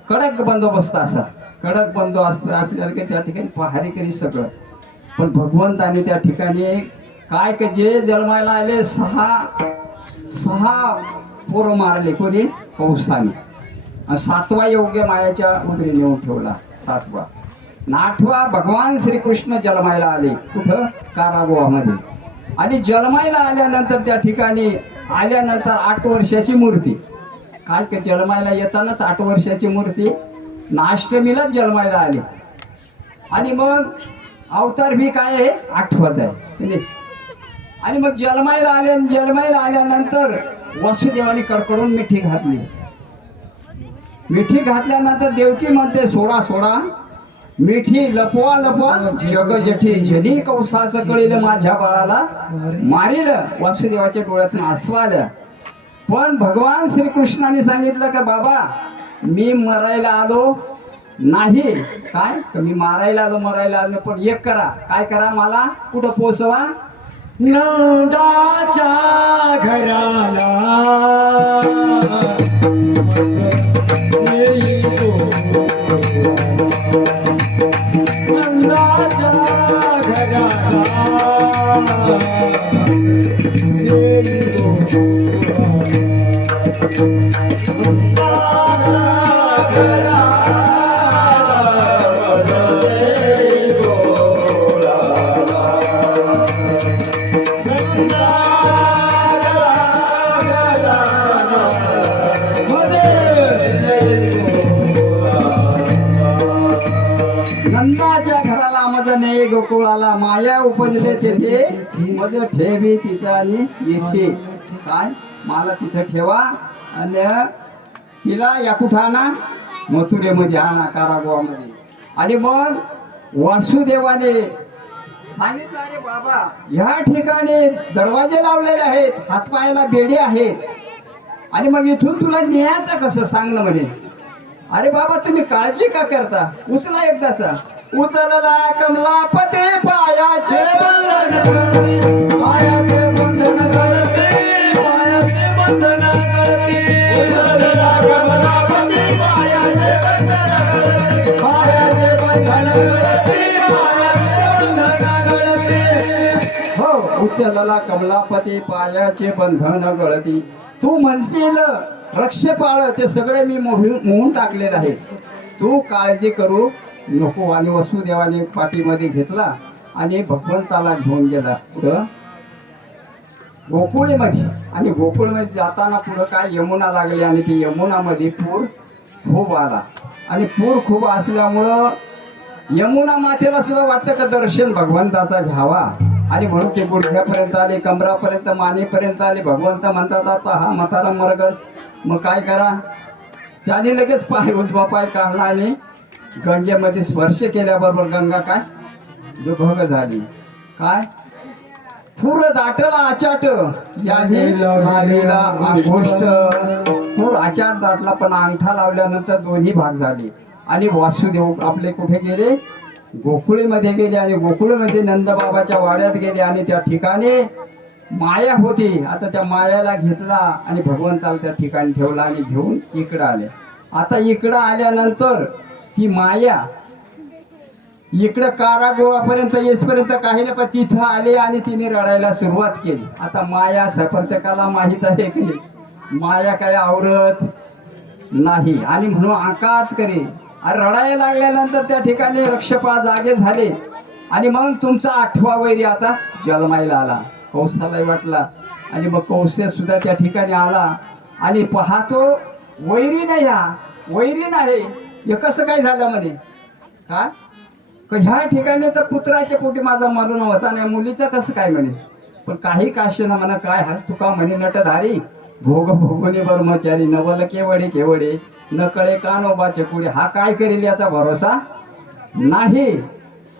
कडक बंदोबस्त असा, कडक बंदोबस्त असल्यासारखे त्या ठिकाणी पहारेकरी सगळं. पण भगवंताने त्या ठिकाणी काय का जे जन्मायला आले सहा पोरं मारले. कोणी? कंसाने. आणि 7वा योग्य मायाच्या उदरी नेऊन ठेवला. 7वा. 8वा भगवान श्रीकृष्ण जन्मायला आले. कुठं? कारागृहामध्ये. आणि जन्मायला आल्यानंतर त्या ठिकाणी आल्यानंतर 8 वर्षाची मूर्ती. काय का जन्मायला येतानाच 8 वर्षाची मूर्ती, नाष्टमीलाच जन्मायला आली. आणि मग अवतार भी काय आहे? 8वाच आहे. आणि मग जन्मायला आल्यानंतर वसुदेवाने कडकडून मिठी घातली. मिठी घातल्यानंतर देवकी म्हणते, सोडा सोडा मिठी, लपवा लपवा जग जठी, जनी कंसाचं कळील माझ्या बाळाला मारील. वासुदेवाच्या डोळ्यातून आसू आल्या. पण भगवान श्रीकृष्णाने सांगितलं का बाबा मी मरायला आलो नाही. काय? मी मारायला आलो मरायला आलो, पण एक करा. काय करा? मला कुठं पोचवा? नंदाच्या घराला नंदाच्या नंदाच्या घराला मज नाही गोकुळाला, माया उपजले तेथे मज ठेवी तिचा आणि येथे. काय? मला तिथं ठेवा आणि तिला या कुठं आणा? मथुरेमध्ये आणा, कारागृहामध्ये. आणि मग वासुदेवाने सांगितलं, अरे बाबा ह्या ठिकाणी दरवाजे लावलेले आहेत, हातपायाला बेडी आहेत, आणि मग इथून तुला न्यायचं कसं सांग ना म्हणे. अरे बाबा तुम्ही काळजी का करता? उचला एकदाचा. उचलला कमलापती पायाचे बंधन, पायाचे बंधन करते, पायाचे बंधन करते. उचलला कमलापती पायाचे बंधन करते, पायाचे बंधन करते, पायाचे बंधन गळते. हो, उचलला कमलापती पायाचे बंधन गळती. तू म्हणशील रक्षपाळ, ते सगळे मी मोहून टाकलेलं आहे, तू काळजी करू नको. आणि वसुदेवाने पाठीमध्ये घेतला आणि भगवंताला घेऊन गेला पुढं गोकुळीमध्ये. आणि गोकुळमध्ये जाताना पुढं काय यमुना लागली, आणि ती यमुनामध्ये पूर खूप आला. आणि पूर खूप असल्यामुळं यमुना मातेला सुद्धा वाटतं का दर्शन भगवंताचा घ्यावा, आणि म्हणून ते गुडघ्यापर्यंत आले, कमरापर्यंत, मानेपर्यंत आले. भगवंत म्हणतात आता हा म्हातारा मरगल. मग काय करा? त्याने लगेच पाय उजवा पाय काढला आणि गंगेमध्ये स्पर्श केल्याबरोबर गंगा काय दुभंग झाली. काय? पूर दाटला आचाट, याने झालेला अंगुष्ट. पूर आचाट दाटला, पण अंगठा लावल्यानंतर दोन्ही भाग झाले. आणि वासुदेव आपले कुठे गेले? गोकुळीमध्ये गेले. आणि गोकुळीमध्ये नंदबाबाच्या वाड्यात गेले. आणि त्या ठिकाणी माया होती. आता त्या मायाला घेतला आणि भगवंताला त्या ठिकाणी ठेवला आणि घेऊन इकडं आले. आता इकडं आल्यानंतर ती माया इकडं कारागृहापर्यंत येसपर्यंत काही नाही, पण तिथं आले आणि तिने रडायला सुरुवात केली. आता माया प्रत्येकाला माहीत आहे की नाही, माया काय आवरत नाही, आणि म्हणून आकात करे. रडायला लागल्यानंतर त्या ठिकाणी रक्षपाळ जागे झाले. आणि मग तुमचा 8वा वैरी आता जन्मायला आला. कौसालाही वाटला. आणि मग कौशे सुद्धा त्या ठिकाणी आला आणि पाहतो वैरी नाही, हा वैरी नाही, हे कसं काय झालं म्हणे. काय? ह्या ठिकाणी तर पुत्राच्या पोटी माझा मरण होता नाही, मुलीचं कसं काय म्हणे. पण काही काशेना म्हणा काय हा तुका म्हणे नटधारी भोग भोगुनी ब्रह्मचारी नवल केवडे केवडे न कळे कानोबाचे पुढे. हा काय करेल याचा भरोसा नाही.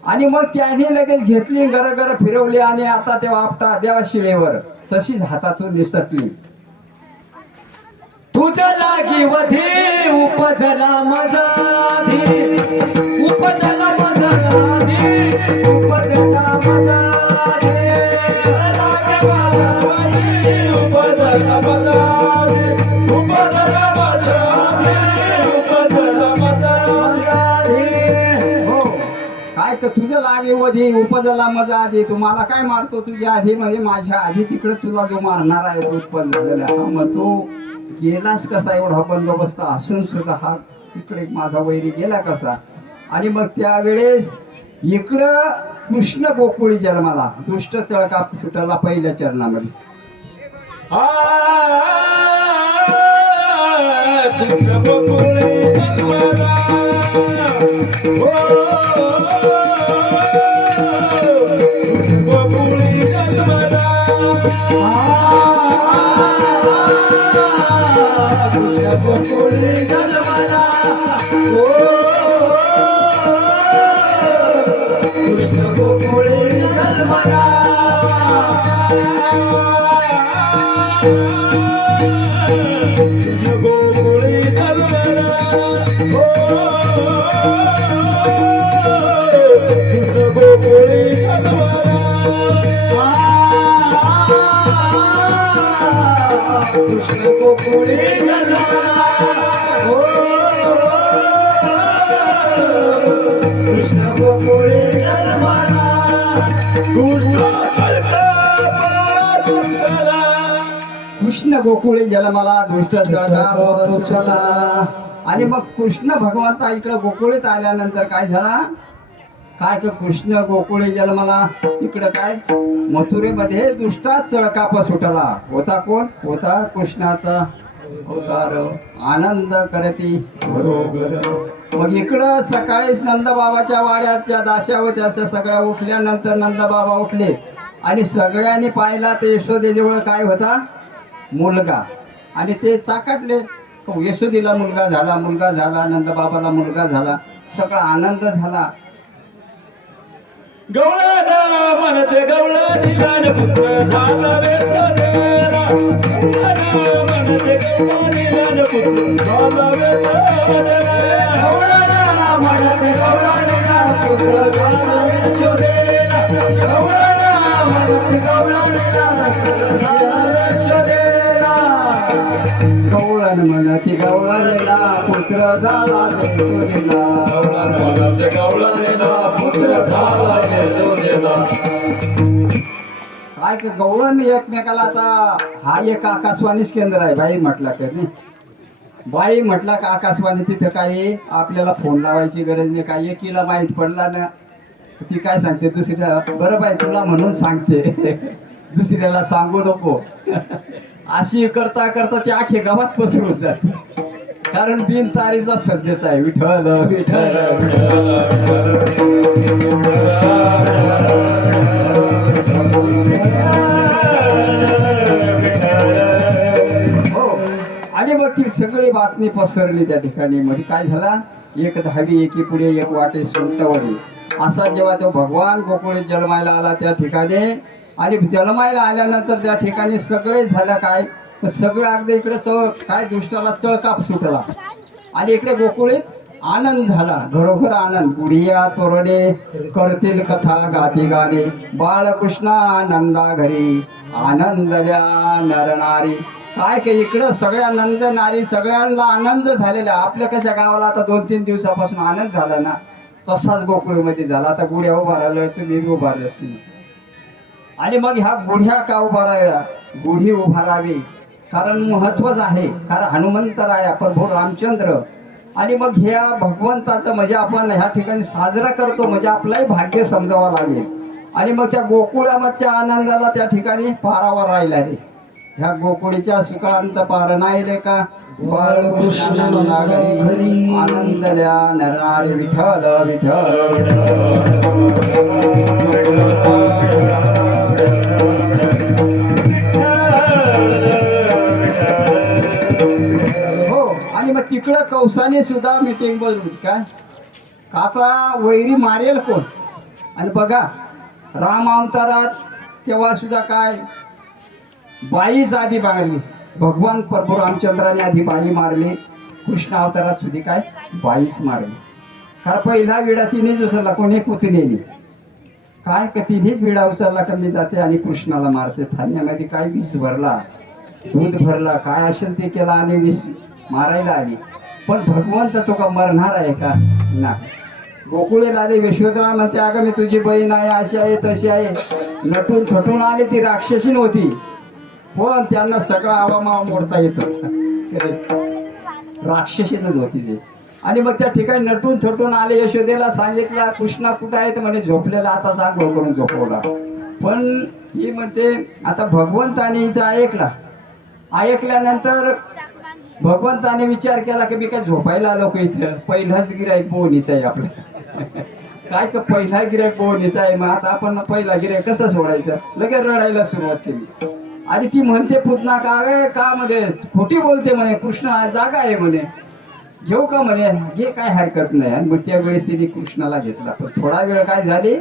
आणि मग त्याने लगेच घेतली गरगर फिरवली आणि आता तेव्हा आपटा देवा शिळेवर तशीच हातातून निसटली. तुझ्या लागी वधी उपजला माझा आधी, उपजला माझा आधी, उपजला माझा आधी. उपजला माझा आधी, उपजला माझा आधी, उपजला माझा आधी. हो काय का तुझं लागे वधी उपजला माझा आधी. तुम्हाला काय मारतो तुझ्या आधी म्हणजे माझ्या आधी तिकडे तुला जो मारणार आहे तो उत्पन्न झालेला. हा मग तो गेलास कसा एवढा बंदोबस्त असून सुद्धा हा तिकडे माझा वैरी गेला कसा. आणि मग त्यावेळेस इकडं कृष्ण गोकुळी जन्माला दुष्ट चळका सुटला पहिल्या चरणामध्ये. कृष्ण गोकुळी जन्माला, गोकुळी जन्माला, कृष्ण गोकुळी जन्माला, कृष्ण गोकुळी जन्माला. कृष्ण गोकुळी जन्माला, कृष्ण गोकुळी जन्माला, कृष्ण गोकुळी जन्माला, कृष्ण गोकुळी जन्माला. कृष्ण गोकुळी जन्माला दुष्ट सुटला. आणि मग कृष्ण भगवंता इकडे गोकुळीत आल्यानंतर काय झाला काय तर कृष्ण गोकुळी जन्माला तिकडं काय मथुरेमध्ये दुष्टा चळकाप सुटला. होता कोण होता कृष्णाचा अवतार आनंद करती घरोघर. मग इकडं सकाळीच नंदबाबाच्या वाड्याच्या दाश्या होत्या अशा सगळ्या उठल्यानंतर नंदबाबा उठले आणि सगळ्यांनी पाहिला ते यशोदेजवळ काय होता मुलगा. आणि ते चाकाटले यशोदीला मुलगा झाला, मुलगा झाला, नंदबाबाला मुलगा झाला, सगळा आनंद झाला. गवळा म्हणते गवळा निदान पुत्र झाला वेसनेला, म्हणते गवळा निदान पुत्र झाला वेसनेला, गवळा म्हणते गवळा निदान पुत्र झाला यशोदेला, गवळा म्हणते गवळा निदान पुत्र झाला यशोदेला. गवळण म्हणते गवळणीला पुत्र झाला यशोदेला, गवळण म्हणते गवळणीला पुत्र झाला यशोदेला. काय की गवळण एकमेकाला आता हा एक आकाशवाणीच केंद्र आहे. बाई म्हटला का नाही, बाई म्हटला का आकाशवाणी तिथं काही आपल्याला फोन लावायची गरज नाही. काय एकीला माहीत पडला ना ती काय सांगते दुसऱ्या बरं बाई तुला म्हणून सांगते दुसऱ्याला सांगू नको. अशी करता करता ती आखे गावात पसरून जाते. कारण बिन तारीचा संदेश आहे विठ्ठल विठ्ठल विठ्ठल हो. आणि मग ती सगळी बातमी पसरली त्या ठिकाणी. म्हणजे काय झाला एक दहावी एकी पुढे एक वाटे सुंटवडी असा जेव्हा तो भगवान गोकुळीत जन्मायला आला त्या ठिकाणी. आणि जन्मायला आल्यानंतर त्या ठिकाणी सगळे झालं काय तर सगळं अगदी इकडे काय दुष्टाला चळकाप सुटला आणि इकडे गोकुळीत आनंद झाला. घरोघर आनंद. गुढिया तोरणे करतील कथा गाती गाणे बाळकृष्णा नंदा घरी आनंदल्या नरनारी. काय की इकडं सगळ्या नंद नारी सगळ्यांना आनंद झालेला. आपल्या कशा गावाला आता 2-3 दिवसापासून आनंद झाला ना तसाच गोकुळीमध्ये झाला. आता गुढ्या उभारलोय तुम्ही बी उभारलेस की. आणि मग ह्या गुढ्या का उभाराव्या गुढी उभारावी कारण महत्वच आहे. कारण हनुमंतराया प्रभू रामचंद्र आणि मग ह्या भगवंताचं म्हणजे आपण ह्या ठिकाणी साजरा करतो म्हणजे आपलंही भाग्य समजावं लागेल. आणि मग त्या गोकुळामधच्या आनंदाला त्या ठिकाणी पारावर राहिला रे. ह्या गोकुळीच्या सुखांत पार नाही रे का बाळकृष्ण घरी आनंदल्या नरनारी विठ्ठल विठ्ठल हो. आणि मग तिकडं कौसाने सुद्धा मीटिंग बोलवली काय काका वैरी मारेल कोण. आणि बघा राम अवतारात तेव्हा सुद्धा काय बाईच आधी मारली. भगवान प्रभू रामचंद्राने आधी बाई मारली. कृष्ण अवतारात सुद्धा काय बाईच मारली. कारण पहिला विडा तिनेच उचलला कोणी पुतणीने काय का तिनेच विडा उचलला कमी जाते आणि कृष्णाला मारते. धान्यामध्ये काय विष भरला दूध भरला काय असेल ते केला आणि विष मारायला आली. पण भगवंत तो का मरणार आहे का ना. गोकुळेला आले यशोधरा म्हणते अगं मी तुझी बहीण आहे अशी आहे तशी आहे. नटून थटून आली ती राक्षसी नव्हती पण त्यांना सगळा आवामावा मोडता येतो राक्षसीनच होती ते. आणि मग त्या ठिकाणी नटून थटून आले. यशोदेला सांगितलं कृष्णा कुठं आहे तर म्हणे झोपलेला आता आंघोळ करून झोपवला. पण ही म्हणते आता भगवंताने हिचं ऐकल्यानंतर भगवंताने विचार केला की मी काय झोपायला आलो का इथं. पहिलाच गिराईक बोनीचा आहे आपलं काय का पहिला गिराईक बोनीचा आहे. मग आता आपण पहिला गिराईक कसं सोडायचं लगेच रडायला सुरुवात केली. आणि ती म्हणते पुतना का मध्ये खोटी बोलते म्हणे कृष्ण जागा आहे म्हणे घेऊ का म्हणे घे काय हरकत नाही. आणि मग त्यावेळेस तिने कृष्णाला घेतला. पण थोडा वेळ काय झाली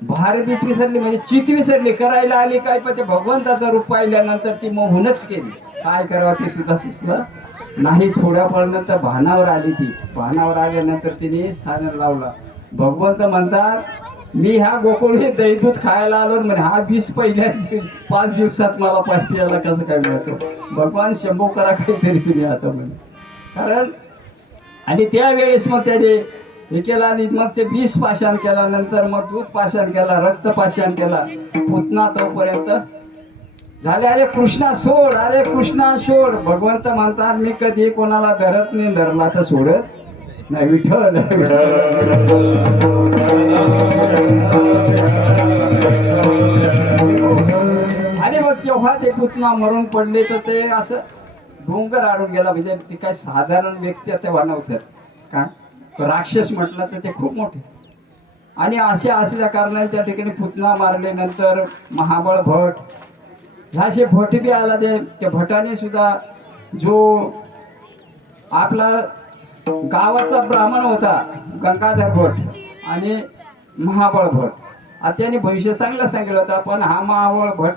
भारतीत विसरली म्हणजे चित विसरली करायला आली काय. पण ते भगवंताचं रूप पाहिल्यानंतर ती मोहूनच केली. काय करावं ते सुद्धा सुचलं नाही. थोड्या वेळानंतर भानावर आली. ती भानावर आल्यानंतर तिने स्थान लावला. भगवंत म्हणतात मी ह्या गोकुळी दहीदूध खायला आलो म्हणे हा 20 पहिल्या 5 दिवसात मला पाठीला कसं काय मिळतो. भगवान शंभू करा काहीतरी तुम्ही आता म्हणे. कारण आणि त्यावेळेस मग त्याने हे केलं आणि मग ते 20 पाषाण केल्यानंतर मग दूध पाषाण केला रक्त पाषाण केला. पुतना तोपर्यंत झाले अरे कृष्णा सोड अरे कृष्णा सोड. भगवंत म्हणतात मी कधी कोणाला धरत नाही धरला तर सोडत नाही विठ्ठल. आणि मग जेव्हा ते पुतना मरून पडले तर ते असं डोंगर आडून गेला. म्हणजे ते काय साधारण व्यक्ती तेव्हा नव्हतं काय राक्षस म्हटलं तर ते खूप मोठे. आणि असे असल्या कारणाने त्या ठिकाणी पुतना मारल्यानंतर महाबळ भट ह्याचे भट बी आला. त्या भटाने सुद्धा जो आपला गावाचा ब्राह्मण होता गंगाधर भट आणि महाबळ भट त्याने भविष्य चांगला सांगितलं होता. पण हा महाबळ भट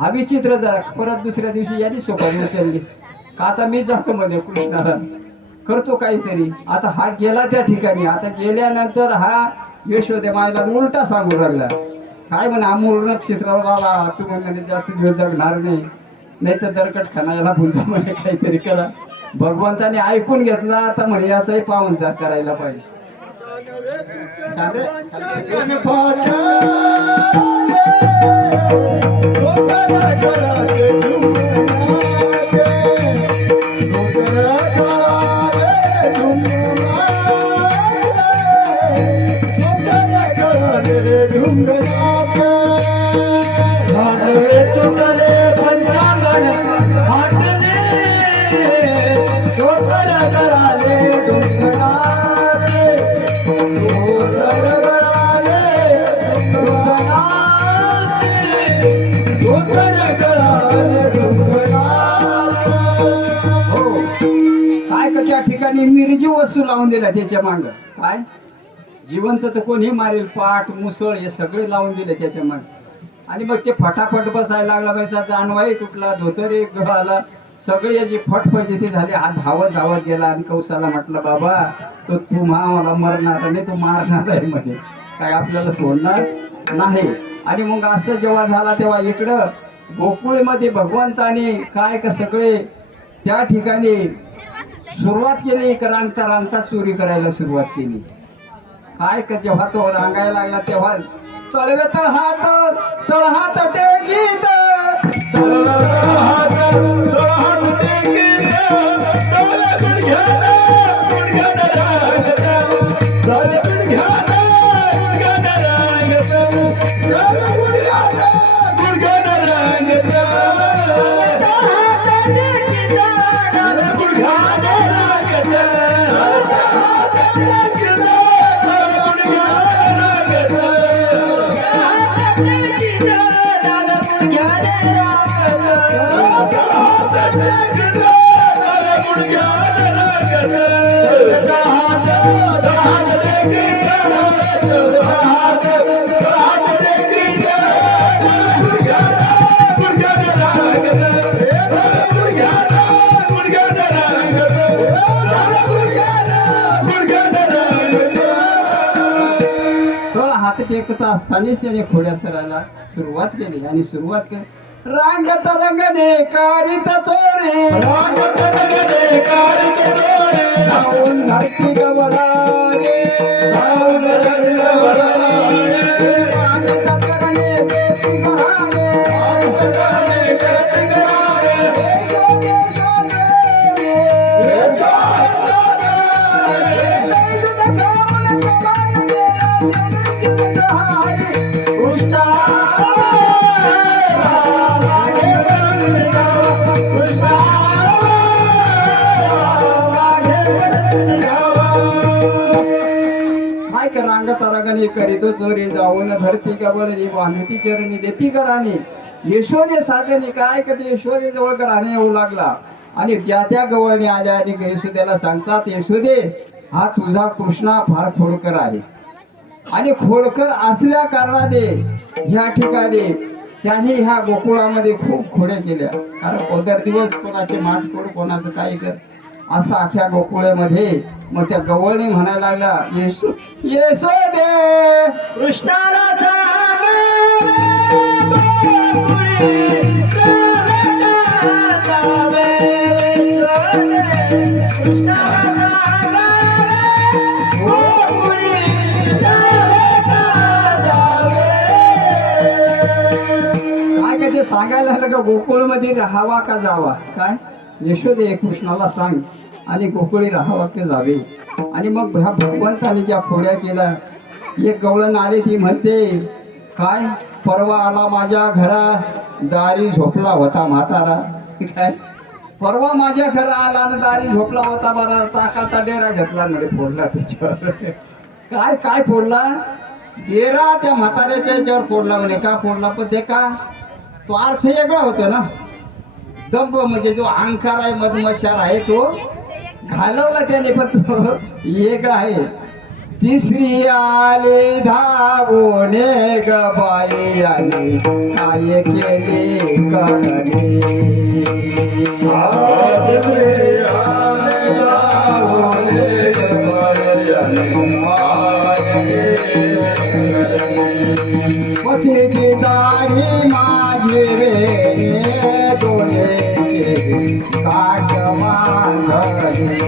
हा विचित्र जरा परत दुसऱ्या दिवशी यांनी सोपारी उचलली का आता मी जातो मध्ये कृष्णाला करतो काहीतरी. आता हा गेला त्या ठिकाणी. आता गेल्यानंतर हा यशोदे मायला उलटा सांगू लागला काय म्हणे अमूल नक्षत्रावर आला तुम्ही म्हणे जास्त दिवस जगणार नाही तर दरकट खानाला पुंजा म्हणे काहीतरी करा. भगवंताने ऐकून घेतला. आता म्हणे याचाही पाहुणचार करायला पाहिजे. त्या ठिकाणी मिरजी वस्तू लावून दिल्या त्याच्या मांग काय जिवंत तर कोणी मारेल पाठ मुसळ हे सगळे लावून दिले त्याच्या माग. आणि मग ते फटाफट बसायला लागला. पाहिजे जानवाई तुटला धोतरे गळाला सगळे याची फटफटी झाली. हा धावत धावत गेला आणि कौसाला म्हटलं बाबा तो मला मरणार नाही तो मारणार आहे म्हणे काय आपल्याला सोडणार नाही. आणि मग असं जेव्हा झाला तेव्हा इकडं गोकुळमध्ये भगवंताने काय का सगळे त्या ठिकाणी सुरुवात केली. रांगता रांगता चोरी करायला सुरुवात केली. काय का जेव्हा तो रांगायला लागला तेव्हा तळवे तळहात टेकीत एकता असतानाच त्याने खोड्या सरायला सुरुवात केली आणि सुरुवात केली रांगत रंगणे कारित चोरे जाऊन धरती गवळाने जाऊन धरती गवळाने रांगत रंगणे केती गवळाने यशोदे सोने काय रांगत रांगणी करीतो चोरी जाऊन धरती गवळणी बांधती चरणी देती कराने यशोदे साधने काय कधी यशोदे जवळ राहणे येऊ लागला आणि ज्या त्या गवळणी आल्या आणि यशोदेला सांगतात यशोदे हा तुझा कृष्णा फार खोडकर आहे आणि खोडकर असल्या कारणाने ह्या ठिकाणी त्याने ह्या गोकुळामध्ये खूप खोड्या केल्या कारण पदर दिवस कोणाचे माठकोड कोणाचं काय कर असं अख्या गोकुळामध्ये मग त्या गवळणी म्हणायला लागला यशोदे कृष्णाला काय काय ते सांगायला लागलं का गोकुळमध्ये राहावा का जावा काय यशोदे कृष्णाला सांग आणि गोकुळी राहावा की जावे आणि मग ह्या भगवंताने ज्या खोड्या केल्या एक गवळण आली ती म्हणते काय परवा आला माझ्या घरा दारी झोपला होता म्हातारा काय परवा माझ्या घरा आला आणि दारी झोपला होता बरा ताकाचा डेरा घेतला म्हणजे फोडला त्याच्यावर काय काय फोडला डेरा त्या म्हाताऱ्याच्या याच्यावर फोडला म्हणे का फोडला पण ते का तो अर्थ वेगळा होतो ना दंभ म्हणजे जो अहंकार आहे मधमशार आहे तो घालवला त्याने पण तो वेगळा आहे तिसरी आले धावणे ग बाई आणि काय केले करणे पतीची दाढी माझी वेणे डोळ्याचे काट बांधणे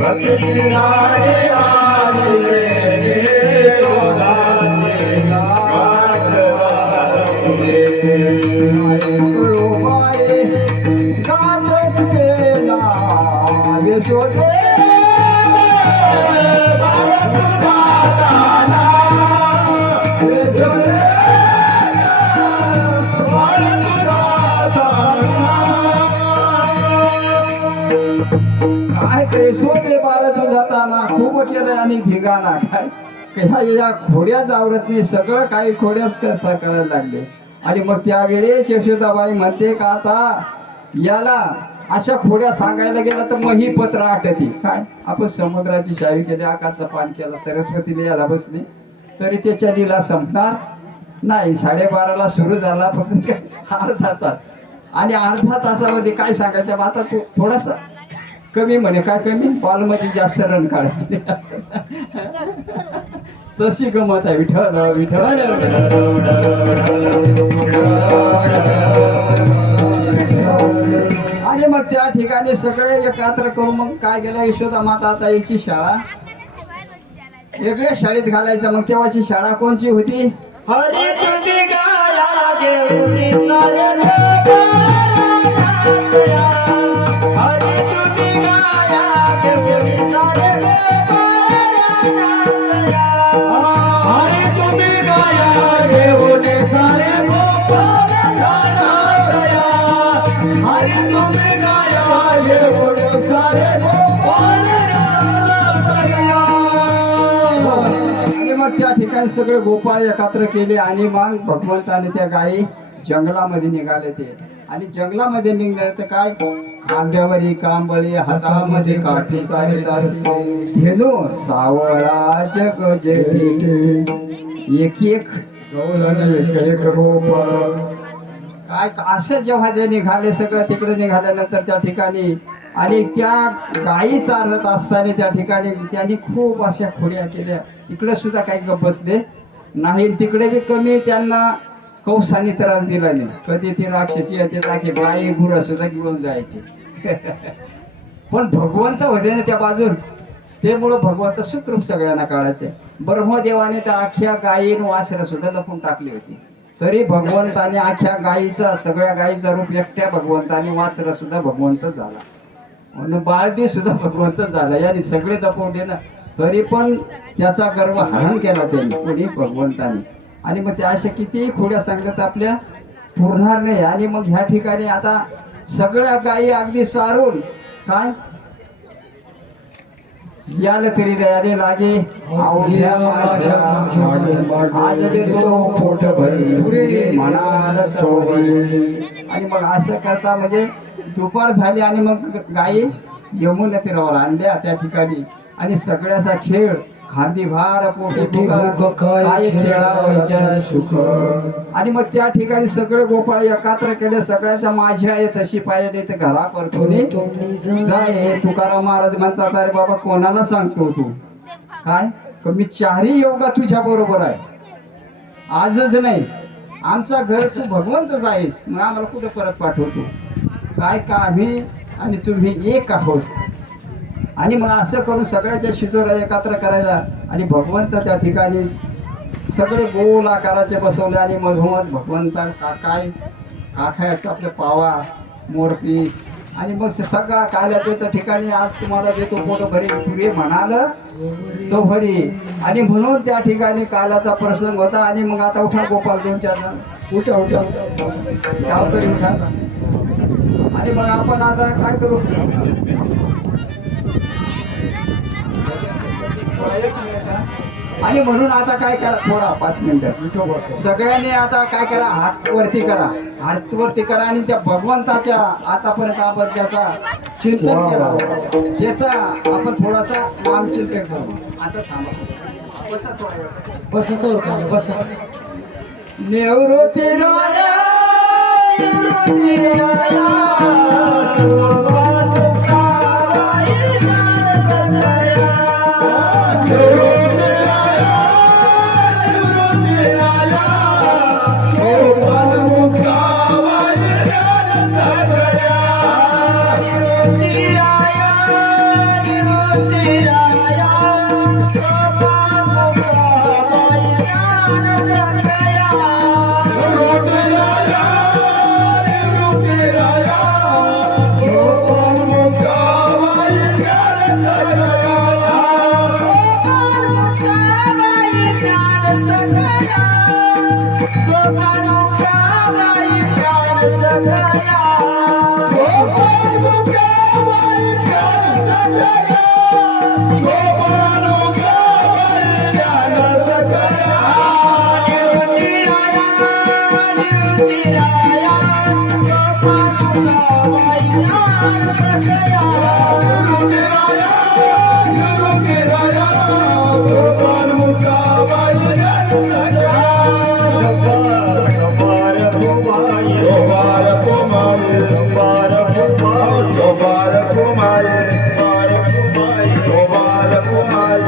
पतीची दाढी माझी वेणे डोळ्याचे काट बांधणे कृपाळे काट सुटेला यशोदे काय ते सोते बाळत जाताना खूप केलं आणि धिगाणा काय ह्या या खोड्याच आवरत नाही सगळं काही खोड्याच कसा करायला लागले आणि मग त्यावेळेस यशोदाबाई म्हणते का आता याला अशा खोड्या सांगायला गेला तर मग ही पत्र आटती काय आपण समुद्राची शाही केली आकाशचा पान केला सरस्वतीने याला बसली तरी त्याच्या लीला संपणार नाही 12:30ला सुरू झाला फक्त अर्धा तास आणि अर्धा तासामध्ये काय सांगायचं आता तू थोडासा कमी म्हणे काय कमी बॉलमध्ये जास्त रन काढायचे तशी गमत आहे विठ्ठल विठ्ठल आणि मग त्या ठिकाणी सगळे एकत्र करून मग काय केलं यशोदा माता आता याची शाळा वेगळ्या शाळेत घालायचं मग तेव्हाची शाळा कोणची होती हरी तुम्ही गाया देऊनी सारे हरी तुम्ही गाया देऊनी सारे हरी तुम्ही गाया देऊनी सारे हरी तुम्ही गाया देऊनी सारे आणि मग त्या ठिकाणी सगळे गोपाळ एकत्र केले आणि मग भगवंताने त्या गायी जंगलामध्ये निघाले ते आणि जंगलामध्ये निघाले तर काय खांद्यावरी कांबळी हातामध्ये काठी सारे तास धेनू सावळा जग जेठी एक एक एक गोपाळ काय असं जेव्हा ते निघाले सगळं तिकडे निघाल्यानंतर त्या ठिकाणी आणि त्या गायी चालत असताना त्या ठिकाणी त्यांनी खूप अशा खोड्या केल्या इकडे सुद्धा काही गप बसले नाही तिकडे बी कमी त्यांना कौसानी त्रास दिला नाही. कधी ती राक्षसी येते ताकी गाई गुरं सुद्धा गिळून जायचे. पण भगवंत होते ना त्या बाजून, त्यामुळं भगवंत सुखरूप सगळ्यांना काढायचे. ब्रह्मदेवाने तर अख्ख्या गायीन वासरं सुद्धा लपून टाकली होती, तरी भगवंताने अख्ख्या गायीचा सगळ्या गायीचा रूप एकट्या भगवंताने वासरं सुद्धा भगवंत झाला, म्हणून बाळदी सुद्धा भगवंत झाला. याने सगळे लपवले ना, तरी पण त्याचा गर्व हरण केला त्यांनी कोणी भगवंताने. आणि मग त्या अशा कितीही खोड्या सांगल्या तर आपल्या पुरणार नाही. आणि मग ह्या ठिकाणी आता सगळ्या गायी अगदी सारून काय याल तरी दयाने लागे आवड्या माझ्या, आज देतो पोट भरी म्हणाल तोवरी. आणि मग असं करता म्हणजे दुपार झाली आणि मग गायी यमुना तीरावर आणल्या त्या ठिकाणी. आणि सगळ्याचा खेळ खांदी भार पोटी काय खेळायच्या सुख. आणि मग त्या ठिकाणी सगळे गोपाळ एकत्र केले. सगळ्याचा माझ्या आहे तशी पाहिजे तर घरा करतो जाय. तुकाराम महाराज म्हणतात अरे बाबा कोणाला सांगतो तू काय, मी चारही योगा तुझ्या बरोबर आहे. आजच नाही आमचा घर तू भगवंतच आहेस, मग आम्हाला कुठं परत पाठवतो काय का आम्ही आणि तुम्ही एक आहोत. आणि मग असं करून सगळ्याच्या शिजोऱ्या एकत्र करायला. आणि भगवंत त्या ठिकाणी सगळे गोल आकाराचे बसवले. आणि मधोमध भगवंता काय काखाय आपले पावा मोरपीस. आणि मग सगळा काल्याचं त्या ठिकाणी आज तुम्हाला देतो पोट भरी पुरे म्हणाल तो भरी. आणि म्हणून त्या ठिकाणी काल्याचा प्रसंग होता. आणि मग आता उठा गोपाल 2-4 जण उठा उठा गावकरी उठा. आणि मग आपण आता काय करू, आणि म्हणून आता काय करा थोडा 5 मिनिटं सगळ्यांनी आता काय करा, हात वरती करा, हात वरती करा. आणि त्या भगवंताच्या आतापर्यंत आपण ज्याचा चिंतन केला त्याचा आपण थोडासा नाम चिंतन करू. आता थांबा बसा थोडा बसा थोडं बसा. निवृत्ती राया निवृत्ती राया Kumar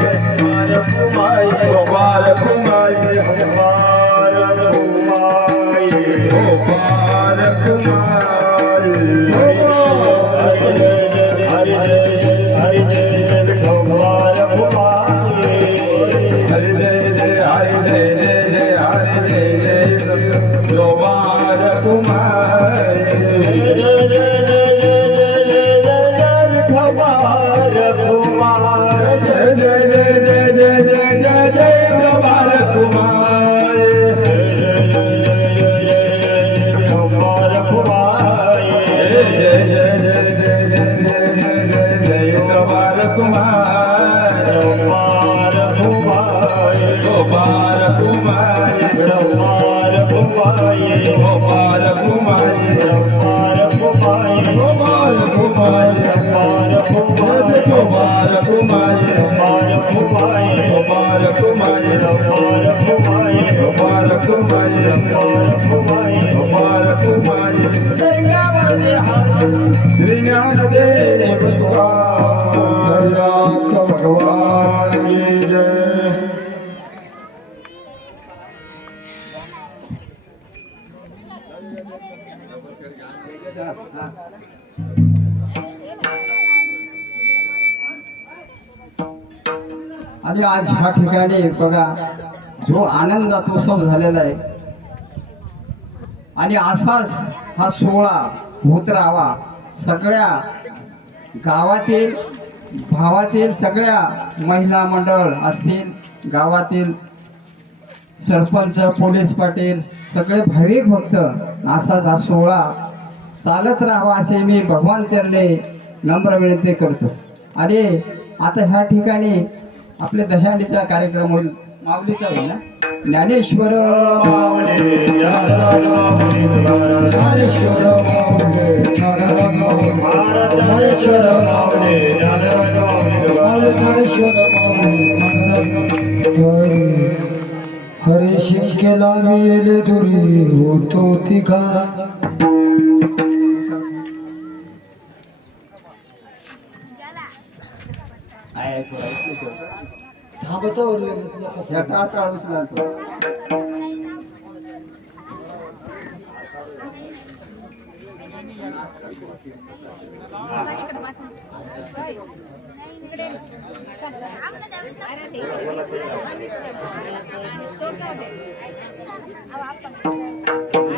आणि आज ह्या ठिकाणी बघा जो आनंदात उत्सव झालेला आहे आणि असाच हा सोहळा होत राहावा. सगळ्या गावातील भावातील सगळ्या महिला मंडळ असतील, गावातील सरपंच, पोलीस पाटील, सगळे भाविक भक्त असाच हा सोहळा चालत राहावा असे मी भगवान चरणी नम्र विनंती करतो. आणि आता ह्या ठिकाणी आपले दह्यानीचा कार्यक्रम होईल, माऊलीचा होईल ना. ज्ञानेश्वर माऊली, ज्ञानेश्वर माऊली, ज्ञानेश्वर माऊली, हरे शिंकेला वेले दुरी होतो तिघा. थांबतो या टाळूच लागतो.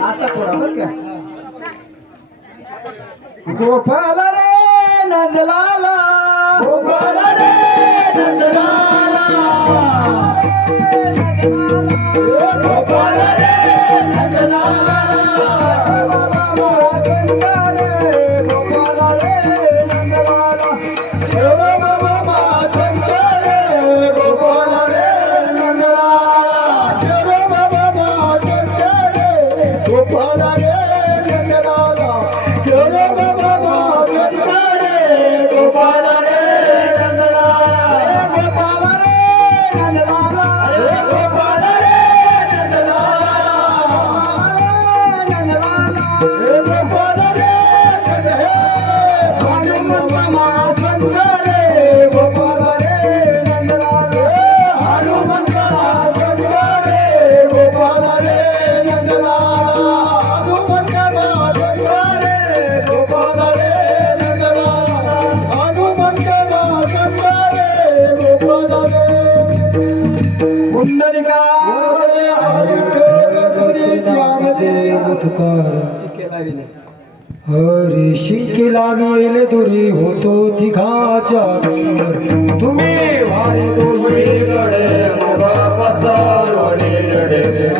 असा थोडा बर का. गोपाल रे नंदलाला, गोपाल रे नंदलाला, गोपाल रे नंदलाला, हरी शिंके लागेल दुरी होतो तिघाच्या. तुम्ही वारे दोहीकडे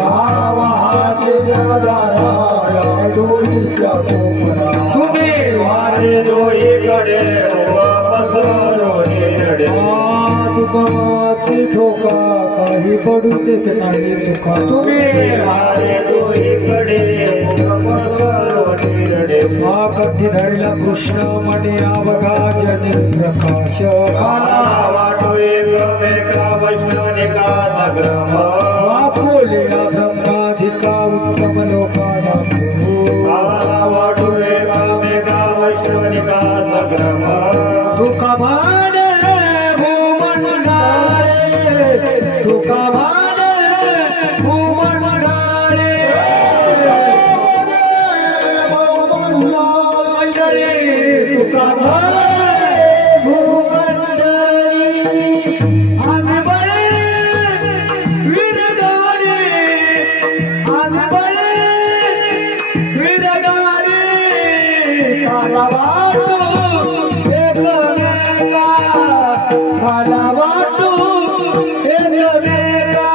आवाहाचे जगदाराया डोळीच्या कोपरा. तुम्ही वारे दोहीकडे दुकानाची ठोका काही पडू देत नाही चुका. तुम्ही वारे दोहीकडे कधी धरला कृष्ण म्हणे अवघा जनी प्रकाश. वापोले ब्रह्माधिका उत्तम लोकाला तुका भाने भूमंडारे, तुका भाने भूमंडारे, तुका भाने भूमंडारी. आम्ही बळे वीरगारी, आम्ही बळे वीरगारी. काला वाटू एकमेका, काला वाटू एकमेका.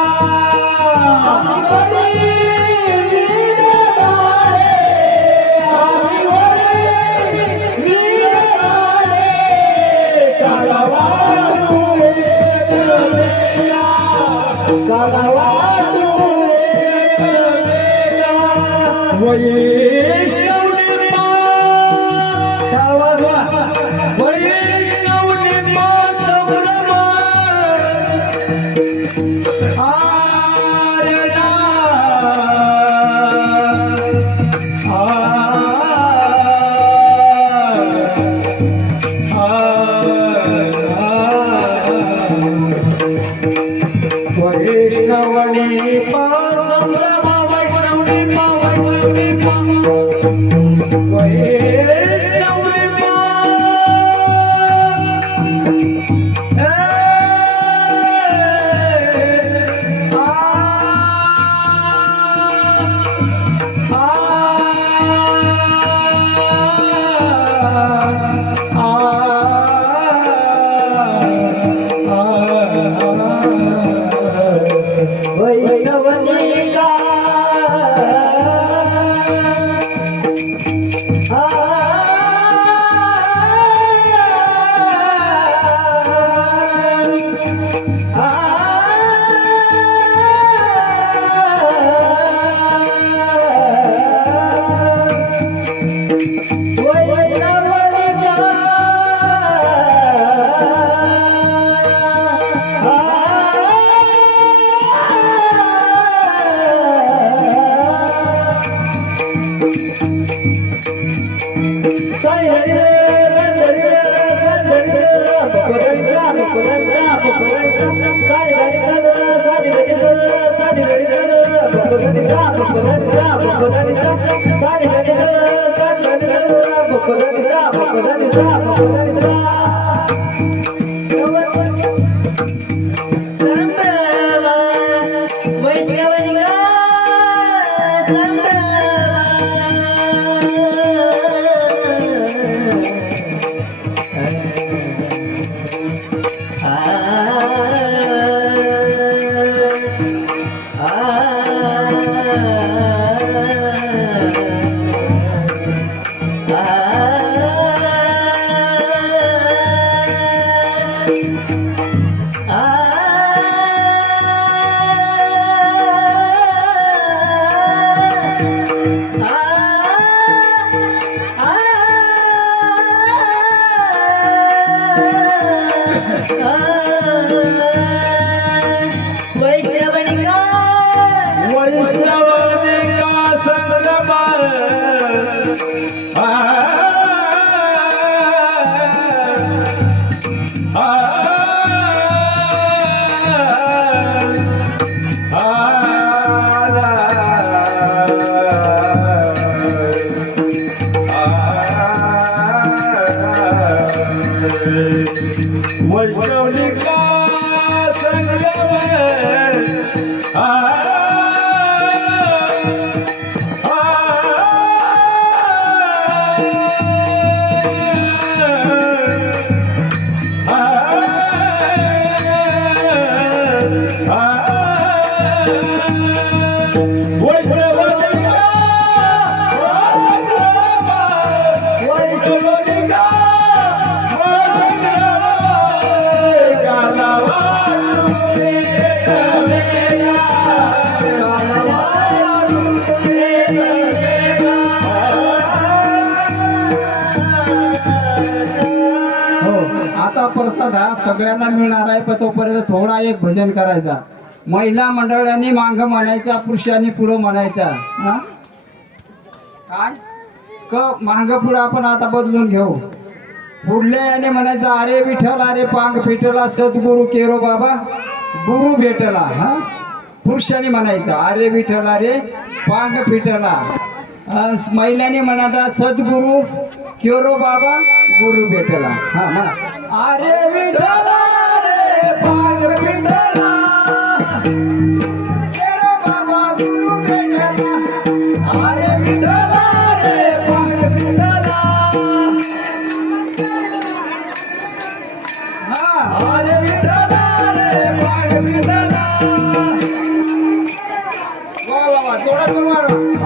आम्ही बळे वीरगारी, आम्ही बळे वीरगारी. काला वाटू एकमेका, काला वाटू एकमेका. वैष्णव निम्मा, वैष्णव निम्मा संभ्रमा. आर्यना, वैष्णवनी पा संभ्रमा, वैष्णवनी पा, वैष्णवनी पा. आता प्रसाद हा सगळ्यांना मिळणार आहे, पण तोपर्यंत थोडा एक भजन करायचा. महिला मंडळांनी मांग म्हणायचा, पुरुषांनी पुढं म्हणायचा. हा काय मांग पुढं आपण आता बदलून घेऊ. पुढल्या याने म्हणायचं, अरे विठ्ठल अरे पांग फिटला, सद्गुरु केरो बाबा गुरु भेटला. हा पुरुषांनी म्हणायचं, अरे विठ्ठल अरे पांग फिटला. महिलांनी म्हणायचा, सद्गुरु केरो बाबा गुरु भेटला. हा म्हणा, अरे विठ्ठला रे पांग फिटला, केरो बाबा गुरु भेटला. अरे विठ्ठला रे पांग फिटला, अरे विठ्ठला रे पांग फिटला. वा वा वा, जोडा जोडा.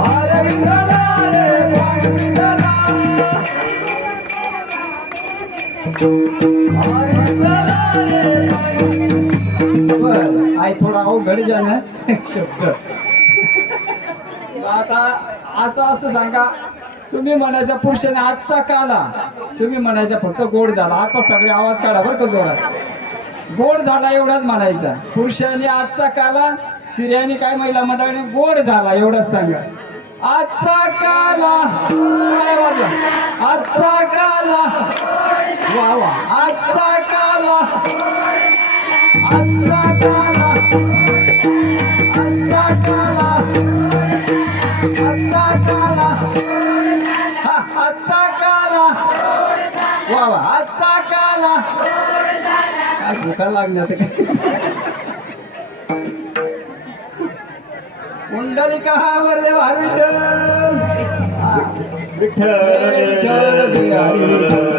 अरे विठ्ठला रे पांग फिटला, अरे विठ्ठला रे पांग फिटला. बरं, आई थोडा अवघड झालं शब्द. आता असं सांगा, तुम्ही म्हणायचा पुरुषाने आजचा काला, तुम्ही म्हणायचा फक्त गोड झाला. आता सगळे आवाज काढा बरं का जोरात. गोड झाला एवढाच म्हणायचा. पुरुषाने आजचा काला, स्त्रियांनी काय महिला मंडळाने गोड झाला एवढंच सांगा. आजचा काला, काय वाजवा, आजचा काला. वा वा, आजचा काला, आजचा काला, आजचा काला, आजचा काला, हा आजचा काला. वा वा, आजचा काला. काय सुका लागण्यात काय. कुंडलिका वरदे विठ्ठल, विठ्ठल जय हरी विठ्ठल.